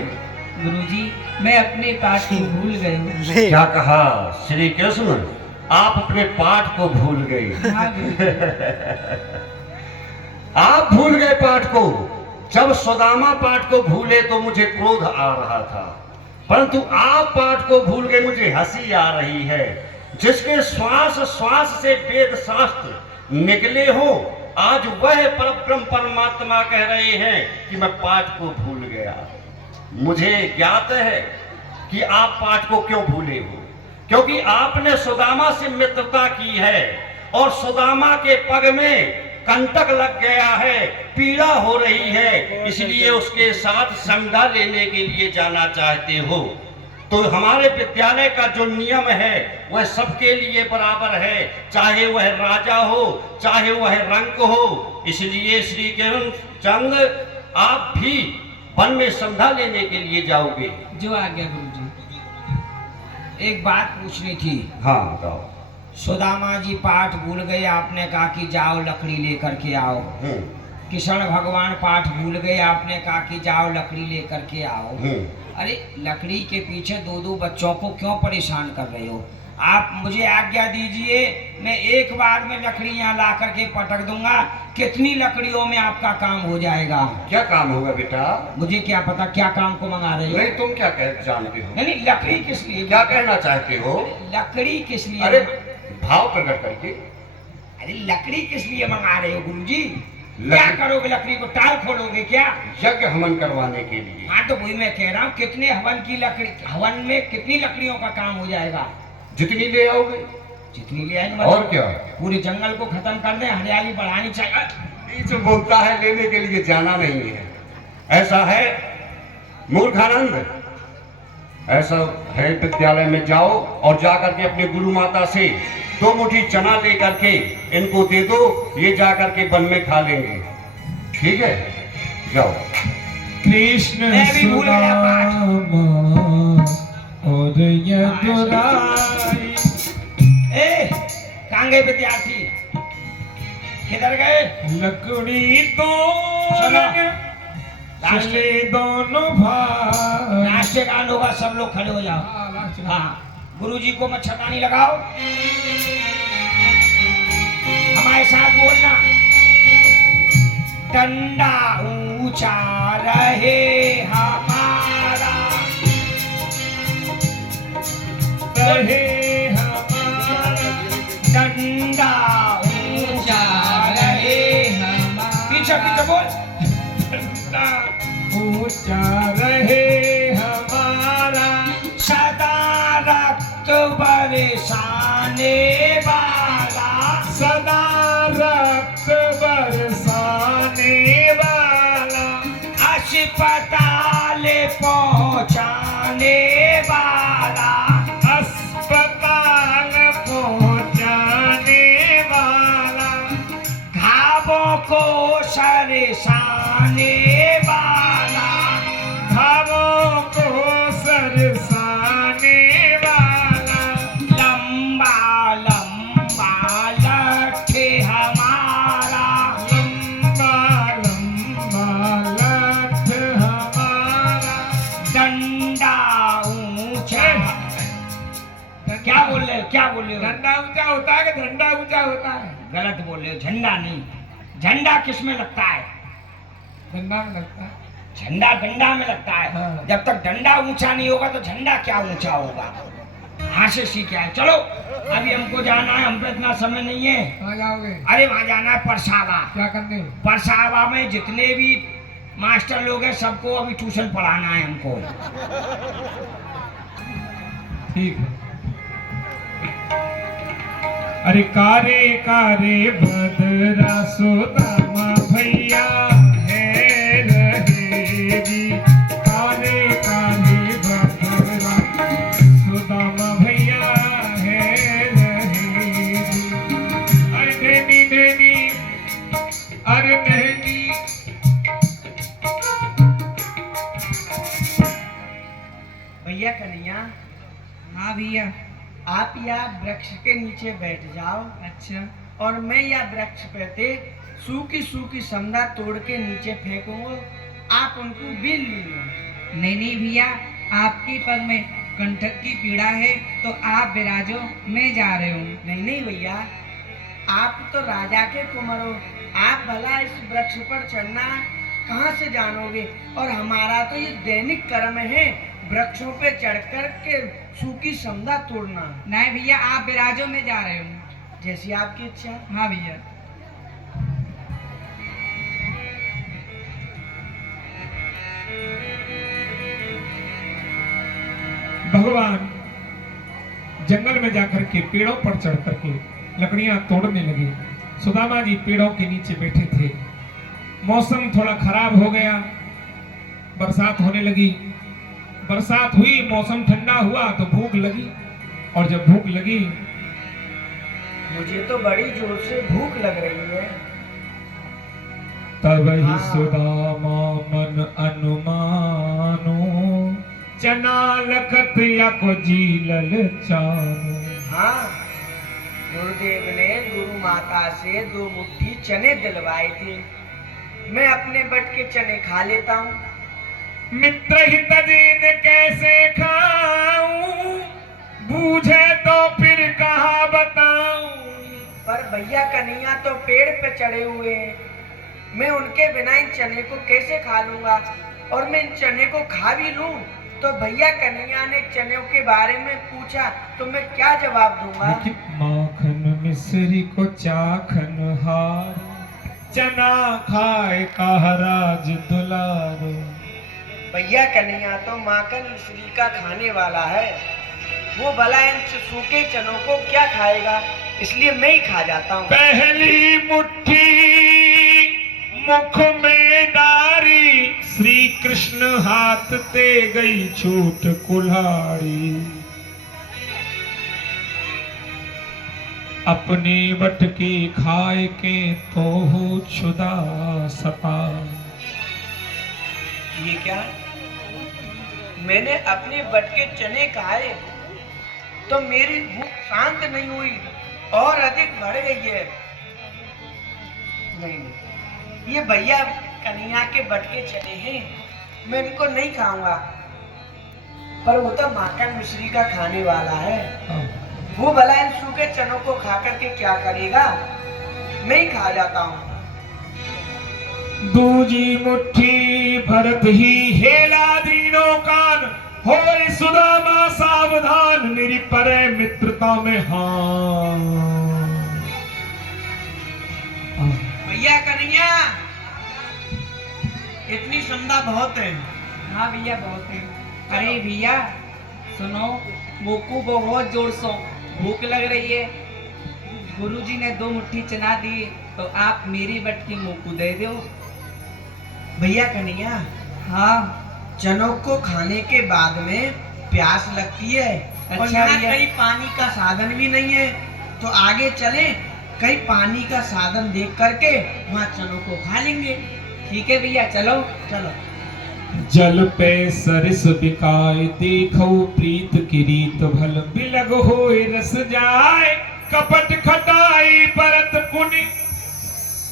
गुरुजी, मैं अपने पाठ को भूल गए हूँ। क्या कहा श्री कृष्ण? आप अपने पाठ को भूल गए? हाँ गुरुजी। आप भूल गए पाठ को। जब सुदामा पाठ को भूले तो मुझे क्रोध आ रहा था, परंतु आप पाठ को भूल गए, मुझे हंसी आ रही है। जिसके श्वास श्वास से वेद शास्त्र निकले हो, आज वह परब्रह्म परमात्मा कह रहे हैं कि मैं पाठ को भूल गया। मुझे ज्ञात है कि आप पाठ को क्यों भूले हो, क्योंकि आपने सुदामा से मित्रता की है और सुदामा के पग में कंटक लग गया है, पीड़ा हो रही है, इसलिए उसके साथ संज्ञा लेने के लिए जाना चाहते हो। तो हमारे विद्यालय का जो नियम है वह सबके लिए बराबर है, चाहे वह राजा हो चाहे वह रंक हो। इसलिए श्री कृष्ण चंद्र, आप भी वन में संज्ञा लेने के लिए जाओगे? जो आ गया गुरुजी। एक बात पूछनी थी। हाँ बताओ। सुदामा जी पाठ भूल गए, आपने कहा कि जाओ लकड़ी लेकर के आओ। किशन भगवान पाठ भूल गए, आपने कहा कि जाओ लकड़ी लेकर के आओ। अरे लकड़ी के पीछे 2-2 बच्चों को क्यों परेशान कर रहे हो? आप मुझे आज्ञा दीजिए, मैं एक बार में लकड़ी यहाँ ला करके पटक दूंगा। कितनी लकड़ियों में आपका काम हो जाएगा? क्या काम होगा बेटा? मुझे क्या पता क्या काम को मंगा रहे हो? नहीं, तुम क्या जानते हो? नहीं, लकड़ी किस लिए? क्या कहना चाहते हो? लकड़ी किस लिए? अरे भाव प्रकट करके। अरे लकड़ी किस लिए मंगा रहे हो गुरुजी? क्या करोगे? लकड़ी को टाल खोलोगे क्या? यज्ञ हवन करवाने के लिए। हाँ तो वही मैं कह रहा हूँ, कितने हवन की लकड़ी, हवन में कितनी लकड़ियों का काम हो जाएगा? जितनी ले आओगे। जितनी ले आएंगे। और क्या? पूरे जंगल को खत्म कर दें, हरियाली बढ़ानी चाहिए। बीच में बोलता है लेने के लिए जाना नहीं है। ऐसा है मूर्खानंद, ऐसा है विद्यालय में जाओ और जाकर के अपने गुरु माता से 2 मुट्ठी चना लेकर के इनको दे दो, ये जाकर के वन में खा लेंगे। ठीक है, जाओ। कृष्ण मैं भी भूल गया पाठ। और यदुराई। ए कांगे विद्यार्थी किधर गए? लकड़ी तो सुनो। चले दोनों भाई। नाश्ते का होगा, सब लोग खड़े हो जाओ। हाँ, गुरुजी को मच्छरदानी लगाओ, हमारे साथ बोलना। डंडा ऊंचा रहे हमारा, रहे हमारा डंडा ऊंचा रहे हमारा। पीछे पीछे बोल। डंडा ऊंचा रहे हमारा, सदा रक्त बरसाने वाला, सदा रक्त बरसाने वाला, अस्पताल पहुंचाने वाला, अस्पताल पहुंचाने वाला, घावों को सरसाने वाला, घावों को सरसाने वाला, लंबा लंबा लठ हमारा, लंबा लंबा लठ हमारा, डंडा ऊंचा। क्या बोल रहे हो, क्या बोल रहे हो? डंडा ऊंचा होता है कि झंडा ऊंचा होता है? गलत बोल रहे हो, झंडा नहीं। झंडा किस में लगता है? डंडा में लगता है। झंडा डंडा में लगता है। हाँ। जब तक डंडा ऊंचा नहीं होगा तो झंडा क्या ऊंचा होगा? हाँ से सीखा है। चलो अभी हमको जाना है, हम पे इतना समय नहीं है। कहाँ जाओगे? अरे वहाँ जाना है परसावा। क्या करने? परसावा में जितने भी मास्टर लोग हैं सबको अभी ट्यूशन पढ़ाना है हमको। ठीक है। अरे कारे कारे भद्रा सुदामा भैया है रहेगी, कारे कारे भद्रा सुदामा भैया है रहेगी। अरे नैनी नैनी, अरे नैनी। भैया कन्हैया, हाँ भैया। आप यहाँ वृक्ष के नीचे बैठ जाओ अच्छा। और मैं यह वृक्ष पे थे सूखी सूखी समदा तोड़ के नीचे फेंकूंगा, आप उनको बीन लीजिए। नहीं नहीं भैया, आपकी पग में कंठक की पीड़ा है तो आप विराजो, मैं जा रही हूँ। नहीं नहीं भैया, आप तो राजा के कुंवर हो, आप भला इस वृक्ष पर चढ़ना कहाँ से जानोगे? और हमारा तो ये दैनिक कर्म है वृक्षों पे चढ़कर के सूखी समदा तोड़ना। नहीं भैया, आप विराजो, मैं जा रही हूँ। जैसी आपकी इच्छा। हाँ भैया। भगवान जंगल में जाकर के पेड़ों पर चढ़ करके लकड़ियां तोड़ने लगे। सुदामा जी पेड़ों के नीचे बैठे थे। मौसम थोड़ा खराब हो गया, बरसात होने लगी। बरसात हुई, मौसम ठंडा हुआ तो भूख लगी, और जब भूख लगी, मुझे तो बड़ी जोर से भूख लग रही है। तब ही सुदामा मन अनुमानो, चना लखत या को जीलल चानो। हाँ, गुरुदेव ने गुरु माता से 2 मुट्ठी चने दिलवाए थे, मैं अपने बट के चने खा लेता हूँ। मित्र हित दीन कैसे खाऊं, बूझे तो फिर कहाँ बताऊं। पर भैया कन्हैया तो पेड़ पे चढ़े हुए हैं, मैं उनके बिना इन चने को कैसे खा लूंगा? और मैं इन चने को खा भी लूं तो भैया कन्हैया ने चनों के बारे में पूछा तो मैं क्या जवाब दूंगा? माखन मिश्री को चाखन हार, चना खाए कहराज दुलारो। भैया कन्हैया तो माखन मिश्री का खाने वाला है, वो भला इन सूखे चनों को क्या खाएगा, इसलिए मैं ही खा जाता हूँ। पहली मुट्ठी मुख में डारी, श्री कृष्ण हाथ ते गई छूट कुल्हाड़ी। अपनी बटकी खाए के तो हो छुदा सता। ये क्या? मैंने अपने बट के चने खाए तो मेरी भूख शांत नहीं हुई और अधिक बढ़ गई है। नहीं, ये भैया कन्हैया के बट के चने हैं, मैं इनको नहीं खाऊंगा। पर वो तो माखन मिश्री का खाने वाला है, वो भला इन सूखे चनों को खा करके क्या करेगा? मैं ही खा जाता हूँ। दूजी मुट्ठी भरत ही हेला दीनों कान, होरी सुदामा सावधान, मेरी परे मित्रता में हाँ। भैया कन्हैया, इतनी समदा बहुत है। हाँ भैया बहुत है। अरे भैया सुनो, मोकू बहुत जोर से भूख लग रही है। गुरुजी ने 2 मुट्ठी चना दी, तो आप मेरी बटकी मोकू दे दो। भैया कन्हैया, हाँ चनों को खाने के बाद में प्यास लगती है और अच्छा यहाँ भैया। कहीं पानी का साधन भी नहीं है, तो आगे चले कहीं पानी का साधन देख करके वहाँ चनों को खा लेंगे। ठीक है भैया, चलो चलो। जल पे सरिस बिकाय देखो प्रीत की रीत भल बिलग होए रस जाए कपट खटाई परत पुनि।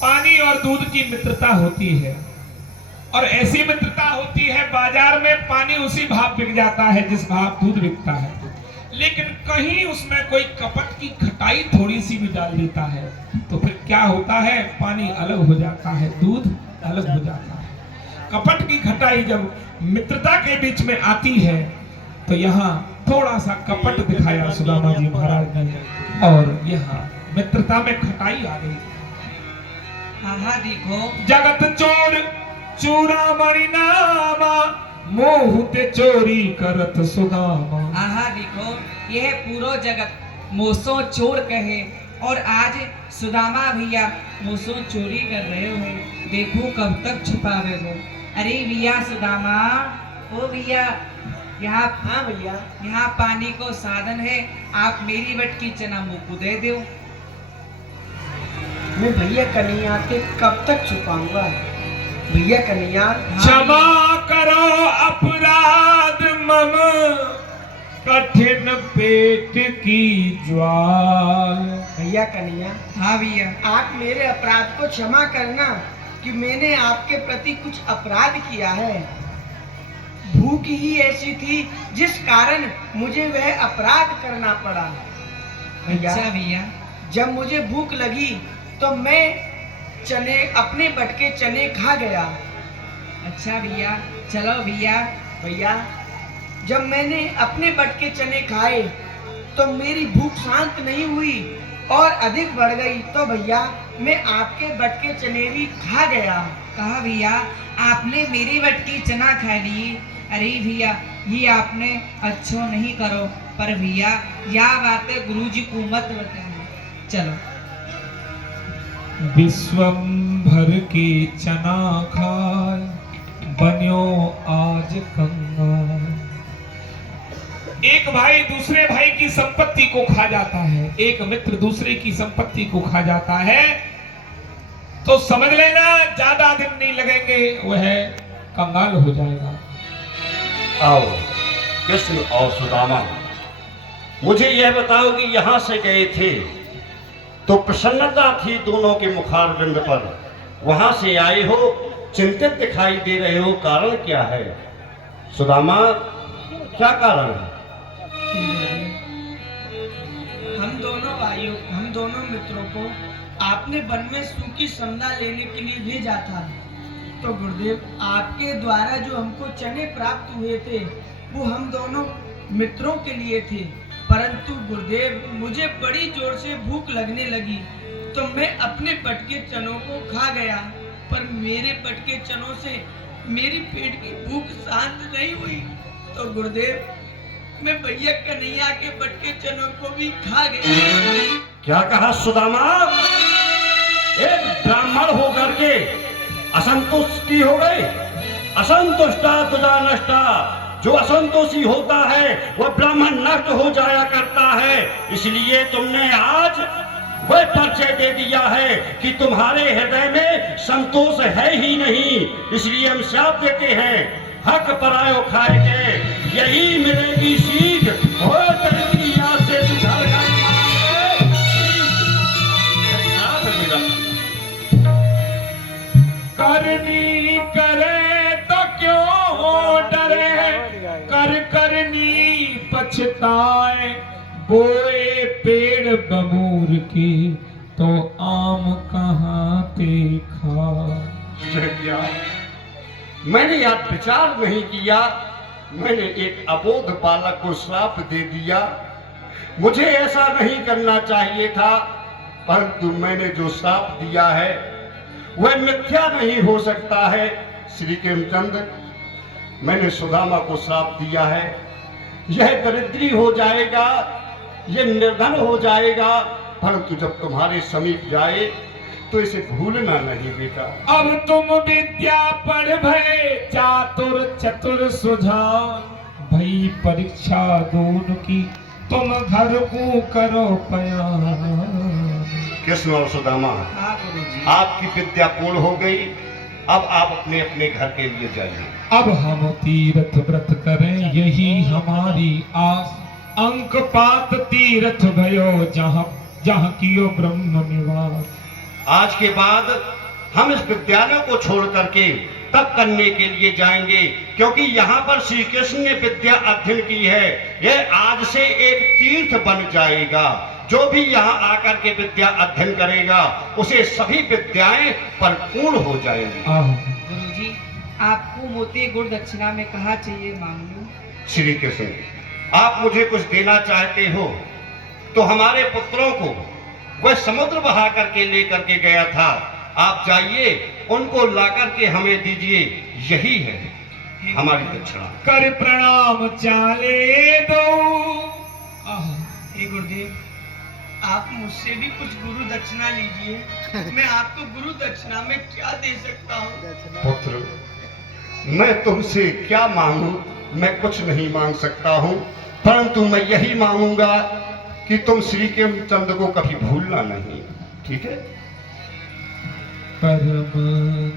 पानी और दूध की मित्रता होती है, और ऐसी मित्रता होती है बाजार में पानी उसी भाव बिक जाता है जिस भाव दूध बिकता है, लेकिन कहीं उसमें कोई कपट की खटाई थोड़ी सी भी डाल देता है तो फिर क्या होता है, पानी अलग हो जाता है, दूध अलग हो जाता है। कपट की खटाई जब मित्रता के बीच में आती है तो यहाँ थोड़ा सा कपट दिखाया सुदामा जी महाराज ने, और यहाँ मित्रता में खटाई आ गई। हाँ देखो, जगत चोर चूड़ामणि नामा मोहुते चोरी करत सुदामा। आहा देखो, यह पूरो जगत मोसो चोर कहे, और आज सुदामा भैया मोसो चोरी कर रहे हो। देखो कब तक छुपावे हो। अरे भैया सुदामा, ओ भैया, यहाँ हाँ भैया, यहाँ पानी को साधन है, आप मेरी बटकी चना मोकू दे दो। मैं भैया कन्हैया के कब तक छुपाऊंगा। भैया कन्हैया, क्षमा करो अपराध मम कठिन पेट की ज्वाल। भैया कन्हैया, हाँ भैया, आप मेरे अपराध को क्षमा करना कि मैंने आपके प्रति कुछ अपराध किया है। भूख ही ऐसी थी जिस कारण मुझे वह अपराध करना पड़ा। अच्छा भैया, भैया, जब मुझे भूख लगी तो मैं चने, अपने बटके चने खा गया। अच्छा भैया, चलो भैया। भैया, जब मैंने अपने बटके चने खाए तो मेरी भूख शांत नहीं हुई और अधिक बढ़ गई, तो भैया मैं आपके बटके चने भी खा गया। कहा भैया, आपने मेरी बटकी चना खा ली। अरे भैया, ये आपने अच्छो नहीं करो, पर भैया यह बातें गुरुजी को मत बताना। चलो। विश्वंभर के चना खाए बन्यो आज कंगाल। एक भाई दूसरे भाई की संपत्ति को खा जाता है, एक मित्र दूसरे की संपत्ति को खा जाता है, तो समझ लेना ज्यादा दिन नहीं लगेंगे, वह कंगाल हो जाएगा। आओ कृष्ण और सुदामा, मुझे यह बताओ कि यहाँ से गए थे तो प्रसन्नता थी दोनों के मुखारविंद पर, वहां से आए हो चिंतित दिखाई दे रहे हो, कारण क्या है? सुदामा, क्या कारण है? हम दोनों मित्रों को आपने वन में सूखी समदा लेने के लिए भेजा था, तो गुरुदेव आपके द्वारा जो हमको चने प्राप्त हुए थे वो हम दोनों मित्रों के लिए थे, परंतु गुरुदेव मुझे बड़ी जोर से भूख लगने लगी तो मैं अपने बटके चनों को खा गया, पर मेरे बटके चनों से मेरी पेट की भूख शांत नहीं हुई, तो गुरुदेव मैं भैया कन्हैया के बटके चनों को भी खा गया। क्या कहा सुदामा? एक ब्राह्मण होकर के असंतुष्टि हो गए? असंतुष्टा तुझा नष्टा। जो असंतोषी होता है वह ब्राह्मण नष्ट हो जाया करता है, इसलिए तुमने आज वह परिचय दे दिया है कि तुम्हारे हृदय में संतोष है ही नहीं, इसलिए हम श्राप देते हैं, हक परायो खाए के यही मिलेगी सीख। और तरक्की याद से सुधार करनी करे तो क्यों डरे, कर करनी पछताए, बोए पेड़ बबूर की तो आम कहाँ देखा। मैंने याद विचार नहीं किया, मैंने एक अबोध बालक को श्राप दे दिया। मुझे ऐसा नहीं करना चाहिए था, परंतु मैंने जो श्राप दिया है वह मिथ्या नहीं हो सकता है। श्री केमचंद, मैंने सुदामा को श्राप दिया है, यह दरिद्री हो जाएगा, यह निर्धन हो जाएगा, परंतु जब तुम्हारे समीप जाए तो इसे भूलना नहीं बेटा। अब तुम विद्या पढ़ भय चातुर चतुर सुजान, भई परीक्षा दोनों की तुम घर को करो पयान। कृष्ण और सुदामा, हाँ गुरुजी। आपकी विद्या पूर्ण हो गई, अब आप अपने अपने घर के लिए जाइए। अब हम तीर्थ व्रत करें यही हमारी आस, अंक पात तीर्थ भयो जहाँ जहाँ कियो ब्रह्म निवास। आज के बाद हम इस विद्यालय को छोड़ करके तप करने के लिए जाएंगे, क्योंकि यहाँ पर श्री कृष्ण ने विद्या अध्ययन की है। यह आज से एक तीर्थ बन जाएगा। जो भी यहाँ आकर के विद्या अध्ययन करेगा उसे सभी विद्याएं परिपूर्ण हो जाएंगी। गुरुजी, आपको मोती गुड़ दक्षिणा में कहा चाहिए मांग लो। श्री कृष्ण, आप मुझे कुछ देना चाहते हो तो हमारे पुत्रों को वह समुद्र बहा करके लेकर के गया था, आप जाइए उनको लाकर के हमें दीजिए, यही है हमारी दक्षिणा। कर प्रणाम चाले दो। हे गुरुदेव, आप मुझसे भी कुछ गुरु दक्षिणा लीजिए। मैं आपको गुरु दक्षिणा में क्या दे सकता हूँ? पुत्र, मैं तुमसे क्या मांगू? मैं कुछ नहीं मांग सकता हूँ, परंतु मैं यही मांगूंगा कि तुम श्री केमचंद को कभी भूलना नहीं, ठीक है? परम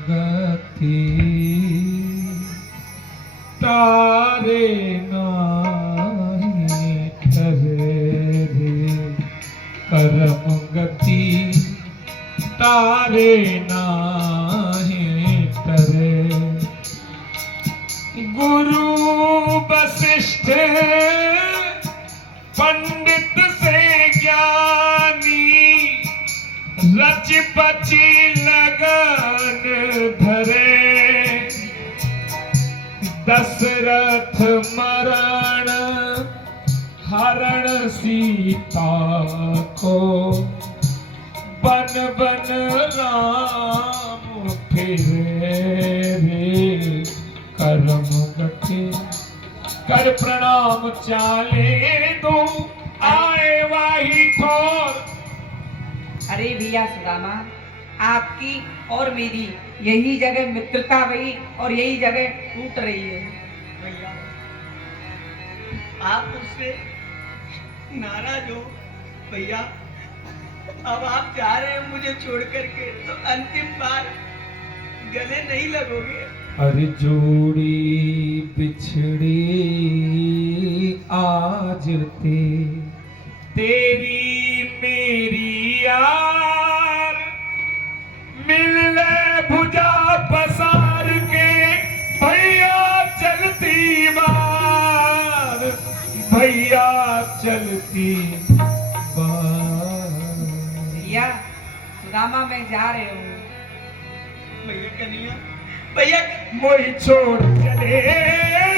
गति तारे नाहि ठहरे, परम गति तारे नाहि ठहरे। गुरु वशिष्ठ पंडित से ज्ञानी, रच बची लगन धरे। दशरथ मरण हरण सीता को, बन बन राम फिरे रे। करम गति कर प्रणाम चाले दो, आए वाही ठोर। अरे भैया सुदामा, आपकी और मेरी यही जगह मित्रता हुई और यही जगह टूट रही है। भैया, आप मुझसे नाराज हो भैया? अब आप जा रहे हैं मुझे छोड़ करके, तो अंतिम बार गले नहीं लगोगे? अरे जोड़ी बिछड़ी आज तेरी मेरी यार, मिलने भुजा पसार के भैया चलती बार, भैया चलती बार। भैया सुदामा, मैं जा रहे हूँ। भैया कन्हैया, भैया मोही छोड़ चले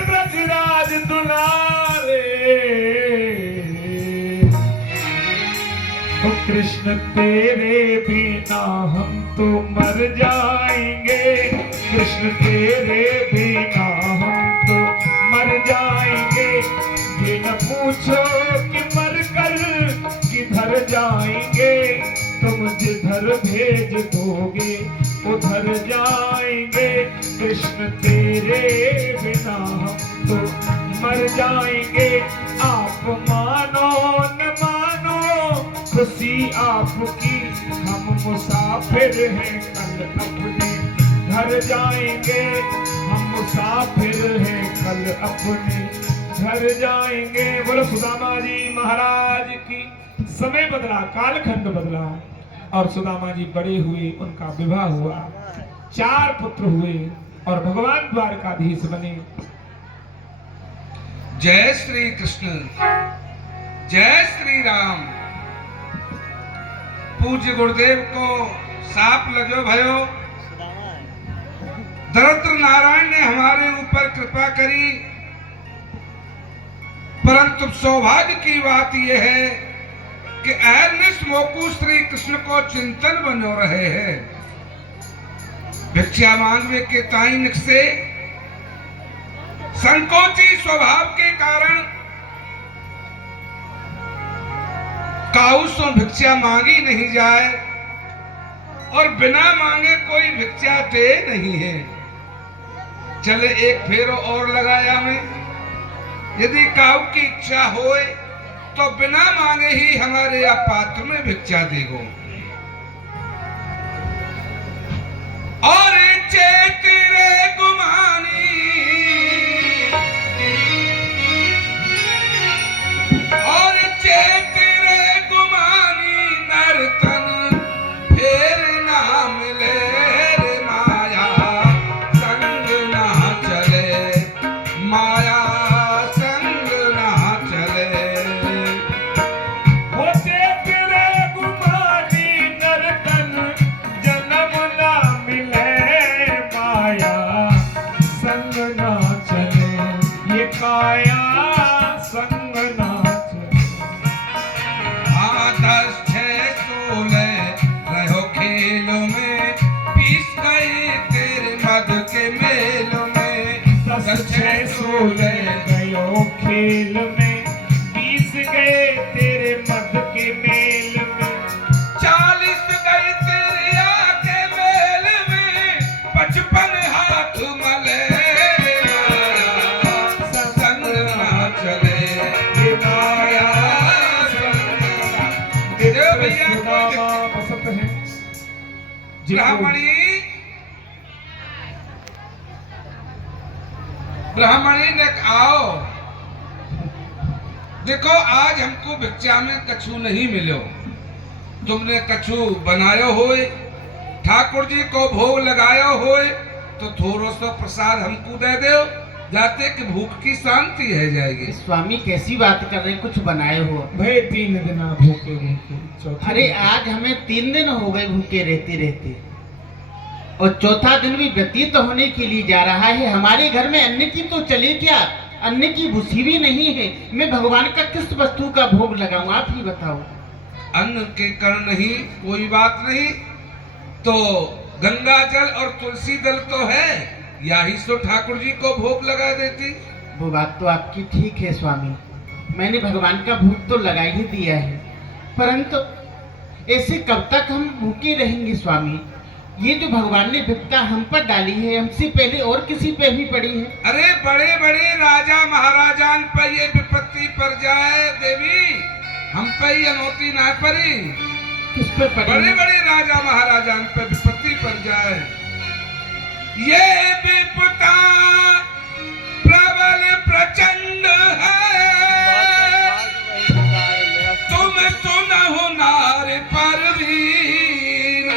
ब्रजराज दुलारे। ओ कृष्ण तेरे बिना हम तो मर जाएंगे, कृष्ण तेरे बिना हम तो मर जाएंगे। ये न पूछो कि मर कर किधर जाएंगे, तुम जिधर भेज दोगे उधर जाएंगे। कृष्ण तेरे बिना हम तो मर जाएंगे। आप मानो न मानो खुशी आपकी, हम मुसाफिर हैं कल अपने घर जाएंगे। हम मुसाफिर हैं कल अपने घर जाएंगे। बोलो सुदामा जी महाराज की। समय बदला, कालखंड बदला और सुदामा जी बड़े हुए, उनका विवाह हुआ, 4 पुत्र हुए और भगवान द्वारकाधीश बने। जय श्री कृष्ण, जय श्री राम। पूज्य गुरुदेव को साप लगो भयो। दरिद्र नारायण ने हमारे ऊपर कृपा करी, परंतु सौभाग्य की बात यह है कि अहरनिश मोकू श्री कृष्ण को चिंतन बनो रहे हैं। भिक्षा मांगवे के ताइन से संकोची स्वभाव के कारण काऊ सो भिक्षा मांगी नहीं जाए और बिना मांगे कोई भिक्षा दे नहीं है। चले एक फेरो और लगाया मैं, यदि काऊ की इच्छा होए तो बिना मांगे ही हमारे या पात्र में भिक्षा देगो। और चेत रे गुमानी और चेत रे गुमानी नर्तन फेर ना मिले रे माया संग ना चले, माया संग ना चले। होते तेरे गुमानी नर्तन जन्म ना मिले, माया संग ना चले, ये काया संग ना चले। 10-6-16 रहो खेल में, पीस गए तेरे मद के मेल में। 10-6-16 गयो खेल में, 20 गए तेरे मद के मेल में। 40 गए तेरे आके मेल में, 55 हाथ मले संग ना चले, ये माया देव भैया सुदामा बसत है ब्राह्मणी ने आओ देखो, आज हमको भिक्षा में कछु नहीं मिलो, तुमने कछु बनायो होए, ठाकुर जी को भोग लगायो होए, तो थोड़ा सा प्रसाद हमको दे दो, जाते कि भूख की शांति है जाएगी। स्वामी कैसी बात कर रहे हैं, कुछ बनाए हो? भाई 3 दिन भूखे भूखे। अरे आज हमें 3 दिन हो गए भूखे रहते रहते, और चौथा दिन भी व्यतीत होने के लिए जा रहा है। हमारे घर में अन्न की तो चले क्या, अन्न की भूसी भी नहीं है। मैं भगवान का किस वस्तु का भोग लगाऊं, आप ही बताओ। अन्न के कर्ण नहीं, कोई बात नहीं, तो गंगा जल और तुलसी दल तो है, यही तो ठाकुर जी को भोग लगा देती। वो बात तो आपकी ठीक है स्वामी, मैंने भगवान का भोग तो लगा ही दिया है, परंतु ऐसे कब तक हम भूखे रहेंगे स्वामी? ये जो भगवान ने विपदा हम पर डाली है, हमसे पहले और किसी पे भी पड़ी है। अरे बड़े बड़े राजा महाराजान पर ये विपत्ति पर जाए देवी, हम पे ये अनोती ना पड़ी। किस पे पड़ी? बड़े बड़े राजा महाराजान पर विपत्ति पर जाए। ये विपदा प्रबल प्रचंड है, तुम सुनहु नार परवीन,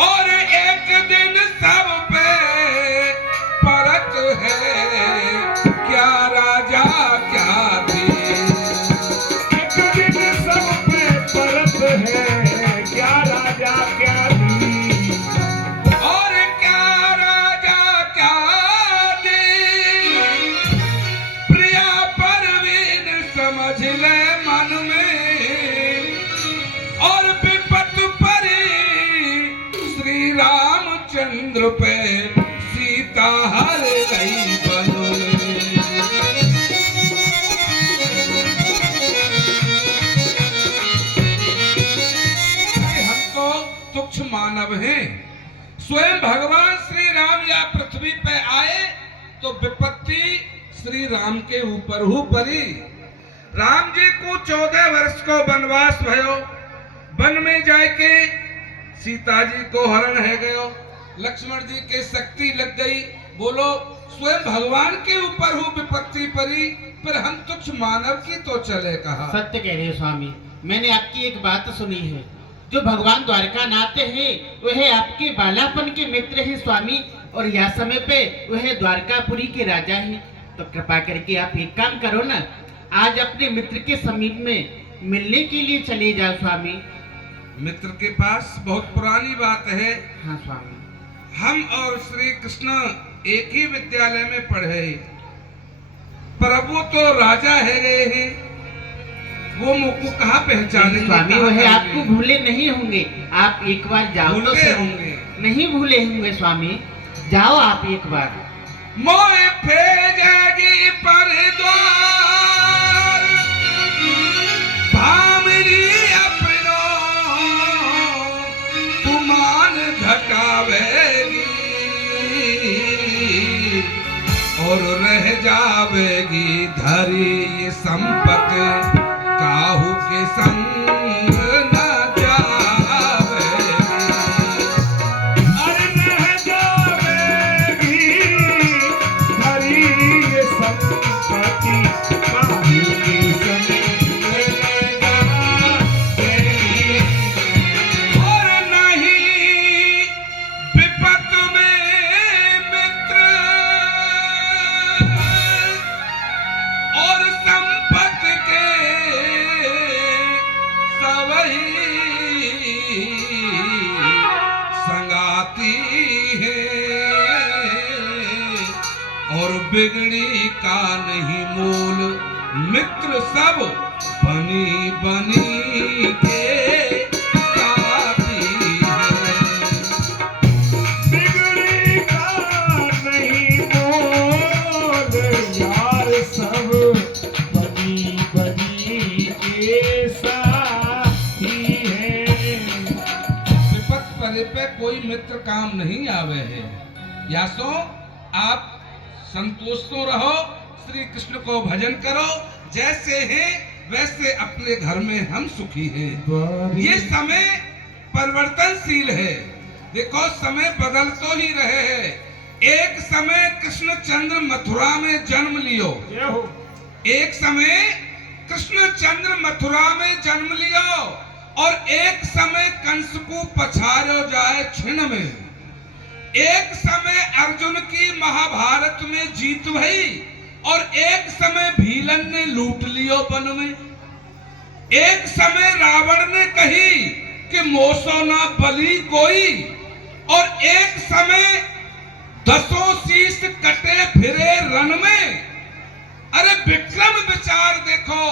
और एक दिन सब पे परत है, क्या राजा क्या दीन। एक दिन सब पे परत है, क्या राजा क्या दीन। और क्या राजा क्या दीन, प्रिया परवीन समझ ले मन में, और विपत परी श्री रामचंद्र पे सीता हर गई बन में। हम तो तुच्छ मानव हैं, स्वयं भगवान श्री राम या पृथ्वी पे आए तो विपत्ति श्री राम के ऊपर हो पड़ी। राम जी को 14 वर्ष को वनवास भयो, वन में जाके सीता जी को हरण है गयो, लक्ष्मण जी के शक्ति लग गई। बोलो, स्वयं भगवान के ऊपर हो विपत्ति पड़ी, पर हम तुच्छ मानव की तो चले कहा। सत्य कह रहे हो स्वामी, मैंने आपकी एक बात सुनी है, जो भगवान द्वारका नाथ हैं वह आपके बालापन के मित्र हैं स्वामी, और यह समय पे वह द्वारकापुरी के राजा हैं। तो कृपा करके आप एक काम करो ना, आज अपने मित्र के समीप में मिलने के लिए चले जाओ स्वामी। मित्र के पास बहुत पुरानी बात है। हाँ स्वामी। हम और श्री कृष्ण एक ही विद्यालय में पढ़े, प्रभु तो राजा है गए हैं, वो मुझको कहाँ पहचाने स्वामी, वह आपको भूले नहीं होंगे, आप एक बार जाओ तो भूलते सही। होंगे। नहीं भूले होंगे स्वामी। जाओ आप एक बार। मोए भेजेगी पर द्वार भामरी अपनो तुमान घटावेगी और रह जावेगी धरी ये संपत काहू के संग न जावेगी। अरे रह जावेगी हरी ये संपत्ति काहू के संग न जावेगी। और नहीं विपत में मित्र और संपत के सवही संगाती है और बिगड़ी का नहीं मूल मित्र सब बनी बनी के साथी है। बिगड़ी का नहीं मोल यार सब बनी बनी के साथी है। विपत परे पे कोई मित्र काम नहीं आवे है। या सो आप संतोष तो रहो, श्री कृष्ण को भजन करो, जैसे हैं वैसे अपने घर में हम सुखी हैं। ये समय परिवर्तनशील है। देखो समय बदल तो ही रहे हैं। एक समय कृष्ण चंद्र मथुरा में जन्म लियो, एक समय कृष्ण चंद्र मथुरा में जन्म लियो और एक समय कंस को पछाड़ो जाए छिन में। एक समय अर्जुन की महाभारत में जीत भई और एक समय भीलन ने लूट लियो वन में। एक समय रावण ने कही कि मोसो ना बलि कोई और एक समय 10 शीश कटे फिरे रन में। अरे विक्रम विचार देखो,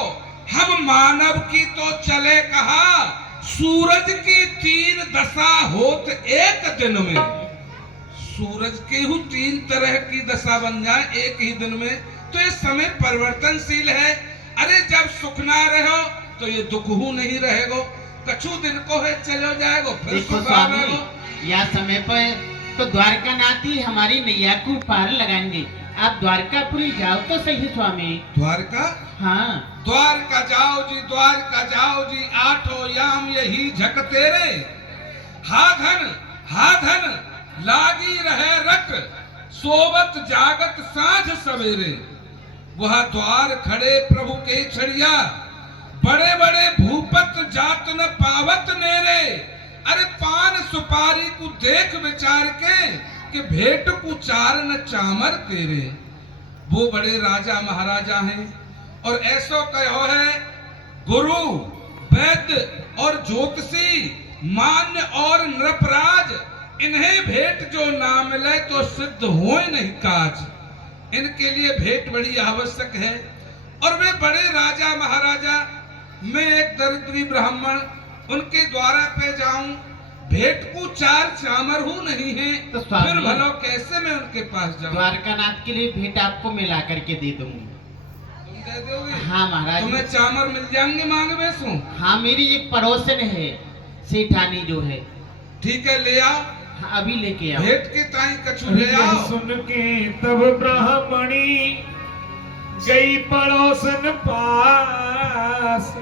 हम मानव की तो चले कहा सूरज की 3 दशा होत एक दिन में। सूरज के ही 3 तरह की दशा बन जाए एक ही दिन में, तो ये समय परिवर्तनशील है। अरे जब सुख ना रहो तो ये दुख हु नहीं रहेगो, कछु दिन को है चलो जाएगो फिर देखो सुख स्वामी, आवेगो। या समय पर तो द्वारकानाथ ही हमारी नैया को पार लगाएंगे। आप द्वारकापुरी जाओ तो सही स्वामी। द्वारका, हाँ द्वारका जाओ जी, द्वारका जाओ जी, 8 याम यही झक तेरे। हा धन लागी रहे रट, सोवत जागत साँझ सवेरे। वह द्वार खड़े प्रभु के छड़िया, बड़े बड़े भूपत जात न पावत नेरे। अरे पान सुपारी को देख विचार के कि भेंट को चार न चामर तेरे। वो बड़े राजा महाराजा हैं और ऐसो कहो है गुरु वैद्य और ज्योतिषी मान्य और नृपराज, इन्हें भेंट जो ना मिले तो सिद्ध होए नहीं काज। इनके लिए भेंट बड़ी आवश्यक है। और वे बड़े राजा महाराजा, मैं एक दरिद्री ब्राह्मण उनके द्वारा पे जाऊं, भेंट को 4 चामर हूँ नहीं है तो स्वामी, फिर भलो कैसे मैं उनके पास जाऊं? द्वारकानाथ के लिए भेंट आपको मिला करके दे दूंगी। तुम दे दोगे? हाँ महाराज। तुम्हें चामर मिल जाएंगे मांग बेसू? हाँ मेरी एक पड़ोसन है सेठानी जो है। ठीक है ले आओ। हाँ, अभी लेके आओ। भेंट के ताई कछु ले आओ। सुन के तब ब्राह्मणी गई पड़ोसन पास।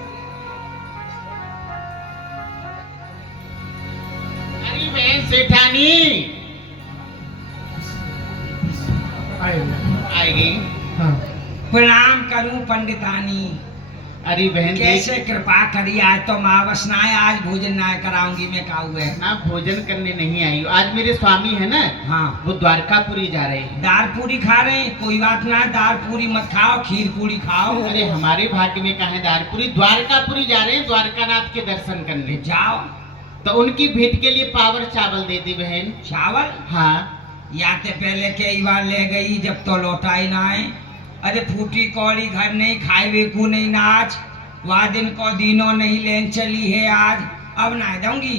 अरे बहन सेठानी आएगी। हाँ। प्रणाम करूं पंडितानी। अरे बहन कैसे कृपा करी, आज तो मावस ना है, आज भोजन ना कराऊंगी मैं। का हुआ है ना भोजन करने नहीं आई हूँ। आज मेरे स्वामी है ना, हाँ, वो द्वारकापुरी जा रहे हैं। दाल पूरी खा रहे हैं, कोई बात ना है, दाल पूरी मत खाओ, खीर पूरी खाओ। अरे हमारे भाग्य में कहाँ है दारपुरी। द्वारकापुरी जा रहे हैं द्वारकानाथ के दर्शन करने। जाओ। तो उनकी भेंट के लिए पावर चावल दे दी बहन। चावल? हाँ। या तो पहले कई बार ले गई जब तो लौटा ही ना आए। अरे फूटी कौड़ी घर नहीं खाए वे को नहीं नाच, वह दिन को दिनों नहीं लेन चली है आज, अब ना दूंगी।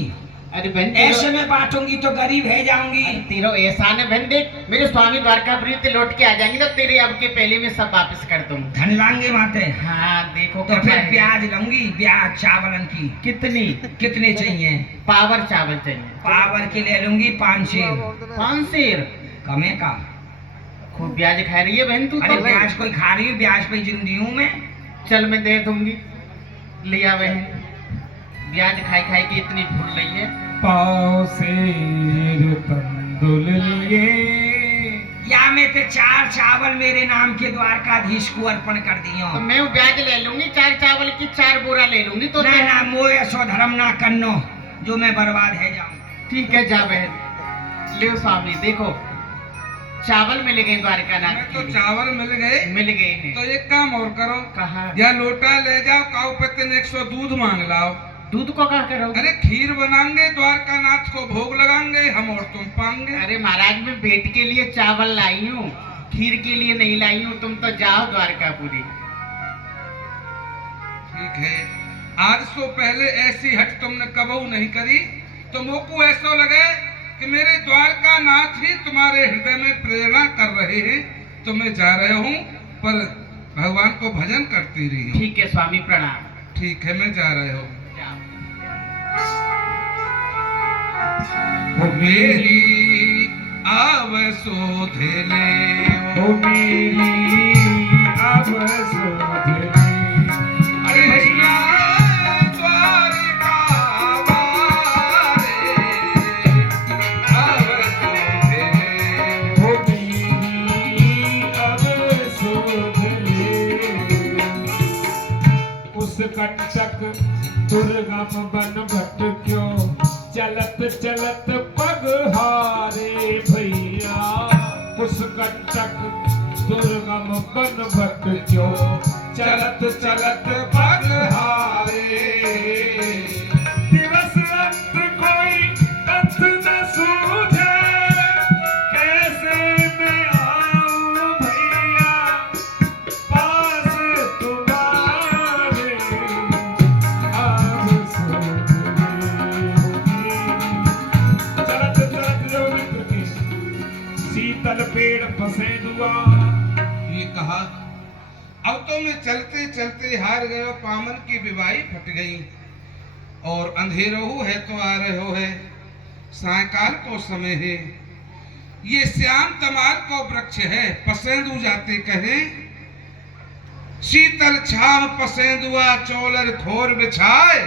अरे बहन ऐसे में बांटूंगी तो गरीब है जाऊंगी। तेरो एहसान है बहन, देख मेरे स्वामी द्वारकापुरी से लौट के आ जाएंगे ना, तेरे अब के पहले में सब वापस कर दूंगा। धन लांगे माते। हाँ देखो तो फिर प्याज लूंगी, प्याज चावलन की। कितनी? कितने चाहिए? पावर चावल चाहिए। पावर की ले लूंगी 5 सेर। 5 सेर? कमे का। खूब ब्याज खा रही है बहन तू अरे तो। ब्याज कोई खा रही है, ब्याज पे जिंदी हूँ मैं। चल मैं दे दूंगी, लिया बहन। ब्याज खाई खाई के इतनी फूल रही है। पाव सेर तंदुल लिए, या मैं ते 4 चावल मेरे नाम के द्वारकाधीश को अर्पण कर दियो। तो मैं वो ब्याज ले लूंगी, 4 चावल की 4 बोरा ले लूंगी तो। ना ना मोह ऐसो धर्म ना करनो जो मैं बर्बाद है जाऊं। ठीक है जा बहन, ले स्वामी देखो चावल मिल गए द्वारका नाथ तो चावल मिल गए। मिल गए हैं। तो एक काम और करो, कहा? या लोटा ले जाओ, काऊ पत्ते ने 100 दूध मांग लाओ। दूध को क्या करोगे? अरे खीर बनाएंगे, द्वारका नाथ को भोग लगाएंगे हम और तुम पाएंगे। अरे महाराज मैं बेट के लिए चावल लाई हूँ, खीर के लिए नहीं लाई हूँ। तुम तो जाओ द्वारकापुरी। ठीक है, आज से पहले ऐसी हट तुमने कबू नहीं करी, तो मोको ऐसा लगे कि मेरे द्वारका नाथ ही तुम्हारे हृदय में प्रेरणा कर रहे हैं, तो मैं जा रहा हूँ, पर भगवान को भजन करती रही हूँ। ठीक है स्वामी प्रणाम। ठीक है, मैं जा रहा हूँ। ओ मेरी आवसोध ले, ओ मेरी अब सोध ले। अरे भैया द्वारका वाले, आवसोध ले। ओ मेरी अब सोध ले। उस कंटक दुर्गम बन भटक्यो, चलत चलत पग हारे भैया। उस कंटक दुर्गम बन भटक्यो, चलत चलत पग हारे। दिवस अंत कोई तथ न सूझे, कैसे मैं आऊं भैया पास तुम्हारे। अब सोच ले चलत चलत जो मित्र के शीतल पेड़ फंसे दुआ। ये कहा, अब तो मैं चलते चलते हार गयो, पामन की विवाही फट गई, और अंधेरो है तो आ रहे हो है, सायकाल को समय है। ये श्याम तमाल को वृक्ष है, पसेंदू जाते कहे, शीतल छाव पसेंदुआ चोलर खोर बिछाए।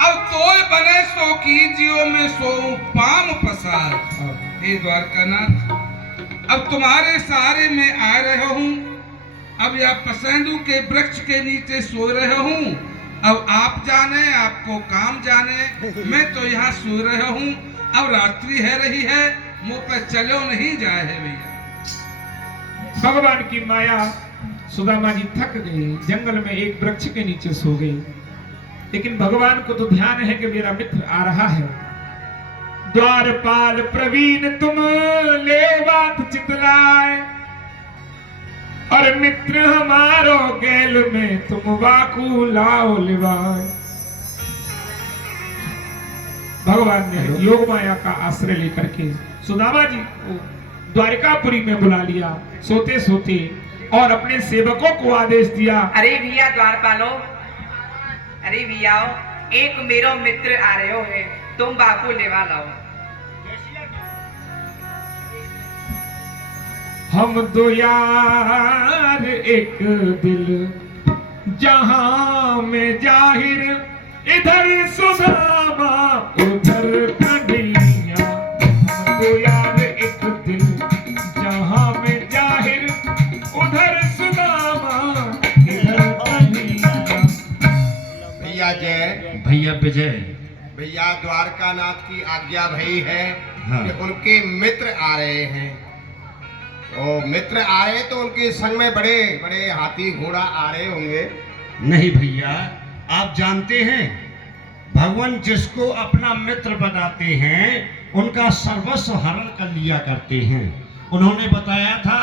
अब तोय बने सो कीजियो में सो पाम पसार। हे द्वारकानाथ, अब तुम्हारे सहारे में आ रहे हूँ, अब यह पसेंदू के वृक्ष के नीचे सो रहे हूँ। अब आप जाने, आपको काम जाने, मैं तो यहाँ सो रहा हूँ। अब रात्रि है रही है, मुँह पे चलो नहीं जाए है भैया। भगवान की माया, सुदामा जी थक गए, जंगल में एक वृक्ष के नीचे सो गए। लेकिन भगवान को तो ध्यान है कि मेरा मित्र आ रहा है। द्वारपाल प्रवीण तुम ले बात चितलाए, और मित्र हमारो गैल में तुम वाकू लाओ लिवाए। भगवान ने योग माया का आश्रय लेकर के सुदामा जी को द्वारकापुरी में बुला लिया सोते सोते, और अपने सेवकों को आदेश दिया। अरे भैया द्वारपालो, अरे भैया एक मेरो मित्र आ रहे हो है, तुम बापू लेवा लाओ। हम दो यार एक दिल, जहां में जाहिर, इधर सुदामा उधर कन्हैया। हम दो यार एक दिल, जहां में जाहिर, उधर सुदामा इधर कन्हैया। भैया जय। भैया विजय। भैया द्वारकानाथ की आज्ञा भई है हाँ। कि उनके मित्र आ रहे हैं। तो मित्र आए तो उनके संग में बड़े बड़े हाथी घोड़ा आ रहे होंगे। नहीं भैया, आप जानते हैं भगवान जिसको अपना मित्र बनाते हैं उनका सर्वस्व हरण कर लिया करते हैं। उन्होंने बताया था,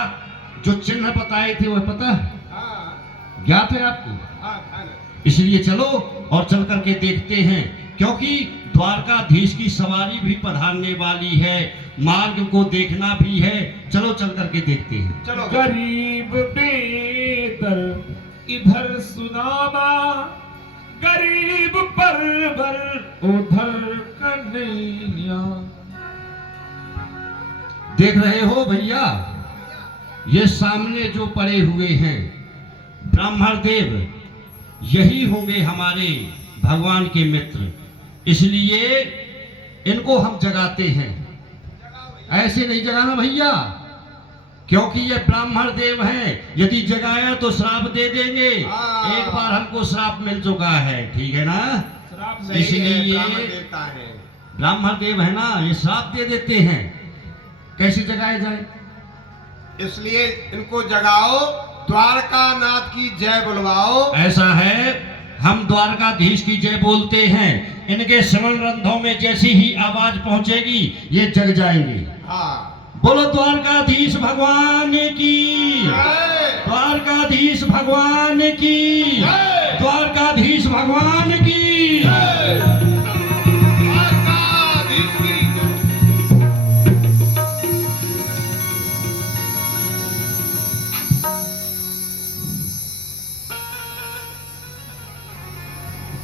जो चिन्ह बताए थे वो पता है, हाँ ज्ञात है आपको? हाँ था ना। इसलिए चलो और चल करके देखते हैं, क्योंकि द्वारकाधीश की सवारी भी पधारने वाली है, मार्ग को देखना भी है। चलो चल करके देखते हैं। चलो गरीब बेदर इधर सुदामा, गरीब परवर उधर कन्हैया। देख रहे हो भैया, ये सामने जो पड़े हुए हैं ब्राह्मण देव, यही होंगे हमारे भगवान के मित्र, इसलिए इनको हम जगाते हैं। ऐसे नहीं जगाना भैया, क्योंकि ये ब्राह्मण देव हैं, यदि जगाया तो श्राप दे देंगे। एक बार हमको श्राप मिल चुका है, ठीक है ना? इसलिए ब्राह्मण देव है ना, ये श्राप दे देते हैं। कैसे जगाया जाए? इसलिए इनको जगाओ, द्वारका नाथ की जय बुलवाओ। ऐसा है, हम द्वारकाधीश की जय बोलते हैं, इनके श्रवण रंध्रों में जैसी ही आवाज पहुंचेगी ये जग जाएंगे। हाँ, बोलो द्वारकाधीश भगवान की, द्वारकाधीश भगवान की, द्वारकाधीश भगवान की।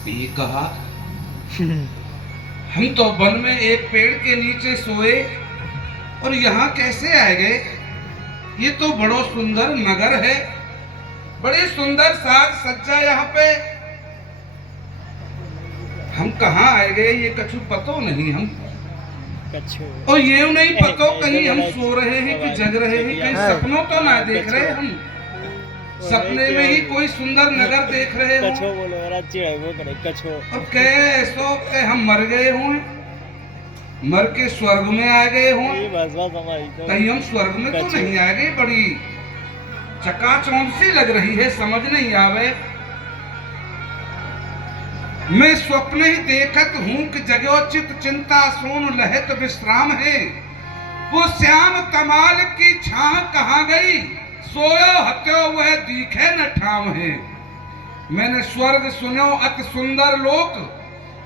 ये कहा हम तो वन में एक पेड़ के नीचे सोए और यहाँ कैसे आए गए? ये तो बड़ो सुंदर नगर है, बड़ी सुंदर साज सज्जा यहाँ पे। हम कहाँ आए गए ये कछु पतो नहीं। हम और ये नहीं पतो कहीं हम सो रहे हैं कि जग रहे हैं, कहीं सपनों तो ना देख रहे हम, सपने में ही कोई सुंदर नगर देख रहे हो। और कैसो के हम मर गए हों, मर के स्वर्ग में आ गए हों। कहीं हम स्वर्ग में तो नहीं आ गए? बड़ी चकाचौंध सी लग रही है, समझ नहीं आवे। मैं स्वप्न ही देखत हूँ कि जगोचित चिंता सोन लहत विश्राम है। वो श्याम कमाल की छाह कहाँ गई? सोयो हत्यो वह दिखे न ठाम है। मैंने स्वर्ग सुनो अति सुंदर लोक,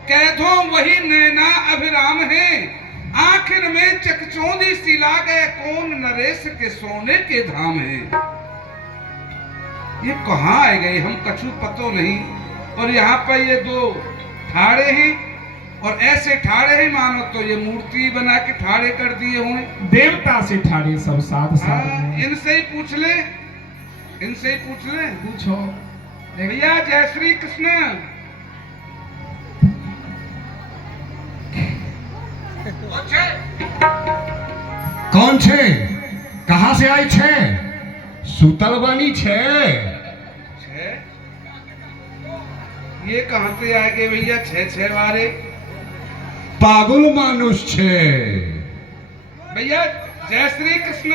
कैधो वही नैना अभिराम है। आखिर में चकचौंधी सी लागे कौन नरेश के सोने के धाम है। ये कहाँ आए गए हम कछु पतो नहीं। और यहाँ पर ये दो ठाड़े हैं, और ऐसे ठाड़े हैं मानो तो ये मूर्ति बना के ठाड़े कर दिए हुए। देवता से ठाड़े सब साध साध हाँ, में। इनसे ही पूछ ले, इनसे ही पूछ ले। पूछो भैया जय श्री कृष्ण। कौन छे? कहाँ से आई छे? सुतल बानी छे। ये कहाँ से आ गए भैया छह वारे? पागल मानुष छे। भैया जय श्री कृष्ण।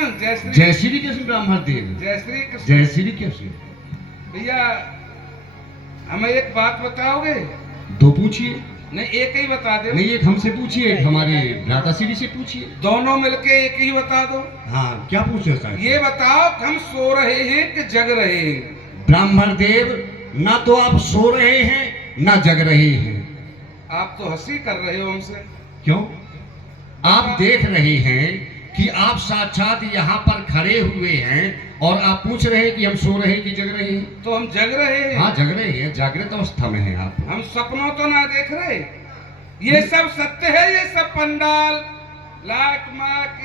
जय श्री कृष्ण ब्राह्मण देव। जय श्री कृष्ण। जय श्री कृष्ण। भैया हमें एक बात बताओगे? दो पूछिए। नहीं एक ही बता दो। नहीं, एक हमसे पूछिए, एक हमारे भ्राता श्री से पूछिए। दोनों मिलके एक ही बता दो। हाँ, क्या पूछना चाहते? ये बताओ कि हम सो रहे हैं कि जग रहे हैं? ब्राह्मण देव, ना तो आप सो रहे हैं ना जग रहे हैं। आप तो हंसी कर रहे हो हमसे। क्यों? आप देख रहे हैं कि आप साक्षात यहाँ पर खड़े हुए हैं और आप पूछ रहे हैं कि हम सो रहे हैं कि जग रहे हैं। तो हम जग रहे हैं। हाँ, जग रहे हैं, जागृत अवस्था में हैं आप। हम सपनों तो ना देख रहे। ये सब सत्य है, ये सब पंडाल लाट माक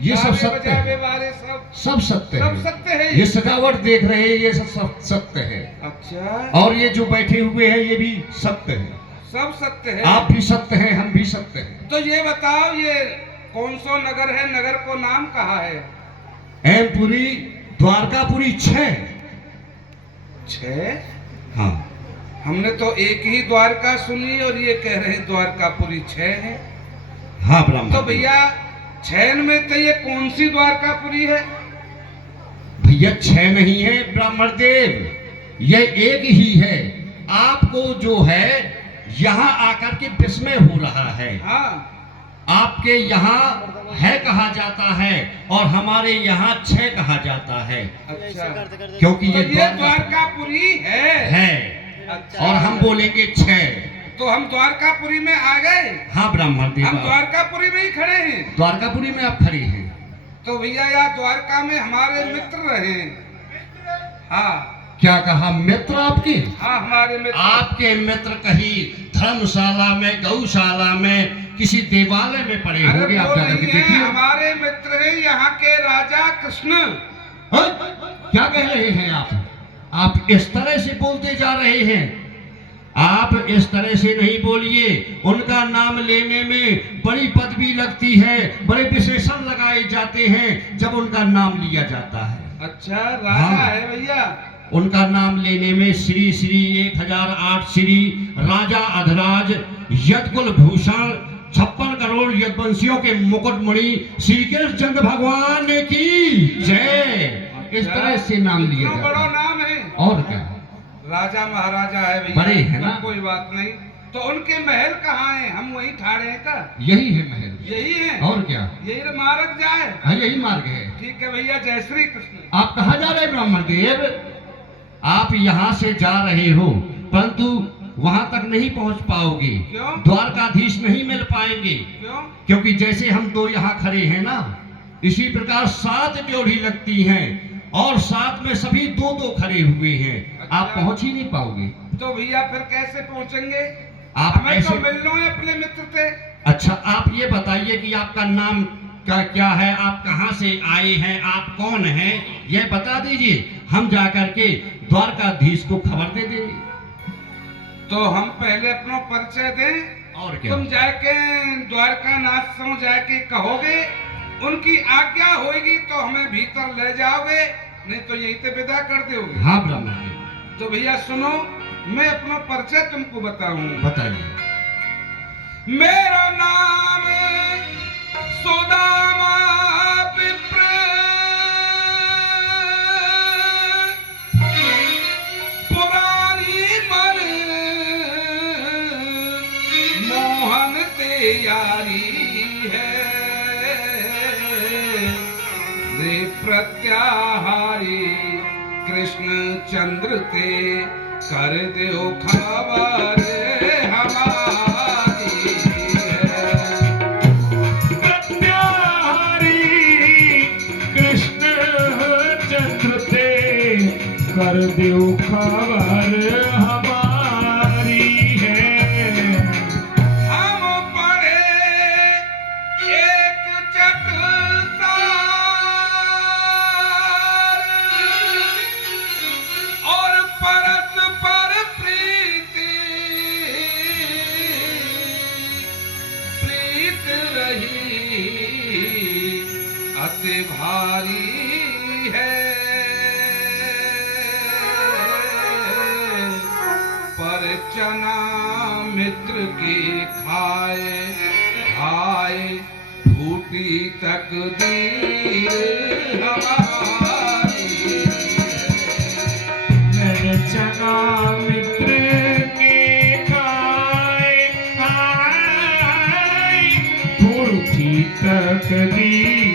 ये सब सत्य है। वाले सब सत्य सब है। सत्य है। ये सजावट देख रहे हैं, ये सब सत्य है। अच्छा, और ये जो बैठे हुए हैं ये भी सत्य है। सब सत्य है। आप भी सत्य हैं, हम भी सत्य हैं। तो ये बताओ ये कौन सा नगर है? नगर को नाम कहा है? एमपुरी, द्वारकापुरी 6। हाँ, हमने तो एक ही द्वारका सुनी और ये कह रहे द्वारकापुरी 6 है। हाँ ब्राह्मण। तो भैया 6 में तो ये कौन सी द्वारकापुरी है? भैया 6 नहीं है ब्राह्मण देव, ये एक ही है। आपको जो है यहाँ आकर के विस्मय हो रहा है। हाँ, आपके यहाँ है कहा जाता है और हमारे यहाँ 6 कहा जाता है। अच्छा, क्योंकि तो ये ये द्वारकापुरी है। है अच्छा। और हम बोलेंगे 6। तो हम द्वारकापुरी में आ गए। हाँ ब्राह्मण देव, हम द्वारकापुरी में ही खड़े हैं। द्वारकापुरी में आप खड़े हैं। तो भैया यहाँ द्वारका में हमारे मित्र रहे। हाँ क्या कहा? मित्र आपके? हाँ हमारे मित्र। आपके मित्र कहीं धर्मशाला में, गौशाला में, किसी देवालय में पड़े अरे होंगे। आप वो जाकर के नहीं है, देखिए। हमारे मित्र हैं यहाँ के राजा कृष्ण। हाँ? क्या कह रहे हैं आप? आप इस तरह से बोलते जा रहे हैं। आप इस तरह से नहीं बोलिए। उनका नाम लेने में बड़ी पदवी लगती है, बड़े विशेषण लगाए जाते हैं जब उनका नाम लिया जाता है। अच्छा राजा हाँ। है भैया। उनका नाम लेने में श्री श्री 1008 श्री राजा अधराज यदकुल भूषण 56 करोड़ यदवंशियों के मुकुटमणि श्री कृष्ण चंद्र भगवान की जय, इस तरह से नाम लिया इतना जाता बड़ा है। नाम है। और क्या, राजा महाराजा है भैया। बड़े हैं ना। कोई बात नहीं। तो उनके महल कहाँ हैं? हम वहीं ठाड़े हैं का? यही है महल। यही है। और क्या, यही मार्ग जाए। हाँ यही मार्ग है। ठीक है भैया, जय श्री कृष्ण। आप कहाँ जा रहे हैं ब्राह्मण देव? आप यहाँ से जा रहे हो, परंतु वहां तक नहीं पहुंच पाओगे। क्यों? द्वारकाधीश नहीं मिल पाएंगे। क्यों? क्योंकि जैसे हम दो यहाँ खड़े हैं ना, इसी प्रकार 7 ड्योढ़ी लगती हैं और 7 में सभी 2-2 खड़े हुए हैं। अच्छा। आप पहुंच ही नहीं पाओगे। तो भैया फिर कैसे पहुंचेंगे? आप हमें ऐसे- तो मिलना है अपने मित्र से। अच्छा, आप ये बताइए कि आपका नाम क्या है, आप कहाँ से आए हैं, आप कौन हैं, यह बता दीजिए। हम जाकर के द्वारकाधीश को खबर दे देंगे। तो हम पहले अपना परिचय दें। और क्या, तुम जाके द्वारकानाथ से जाके कहोगे, उनकी आज्ञा होगी तो हमें भीतर ले जाओगे, नहीं तो यहीं से विदा कर दोगे। हाँ ब्राह्मण जी, तो भैया सुनो, मैं अपना परिचय तुमको बताऊं। बताइए। मेरा नाम सुदामा विप्र, पुरानी मन मोहन तैयारी है रे प्रत्याहारी कृष्ण चंद्र ते कर दो खबर हमारी है। प्रत्याहारी कृष्ण चंद्र ते कर दो खबर हमारी है। हम पढ़े एक चटसार और परस्पर प्रीति प्रीत रही अति भारी है। पर चना मित्र की खाए खाए फूटी तकदीर हमारी मैंने चना मित्र के खाए खाए फूटी तकदीर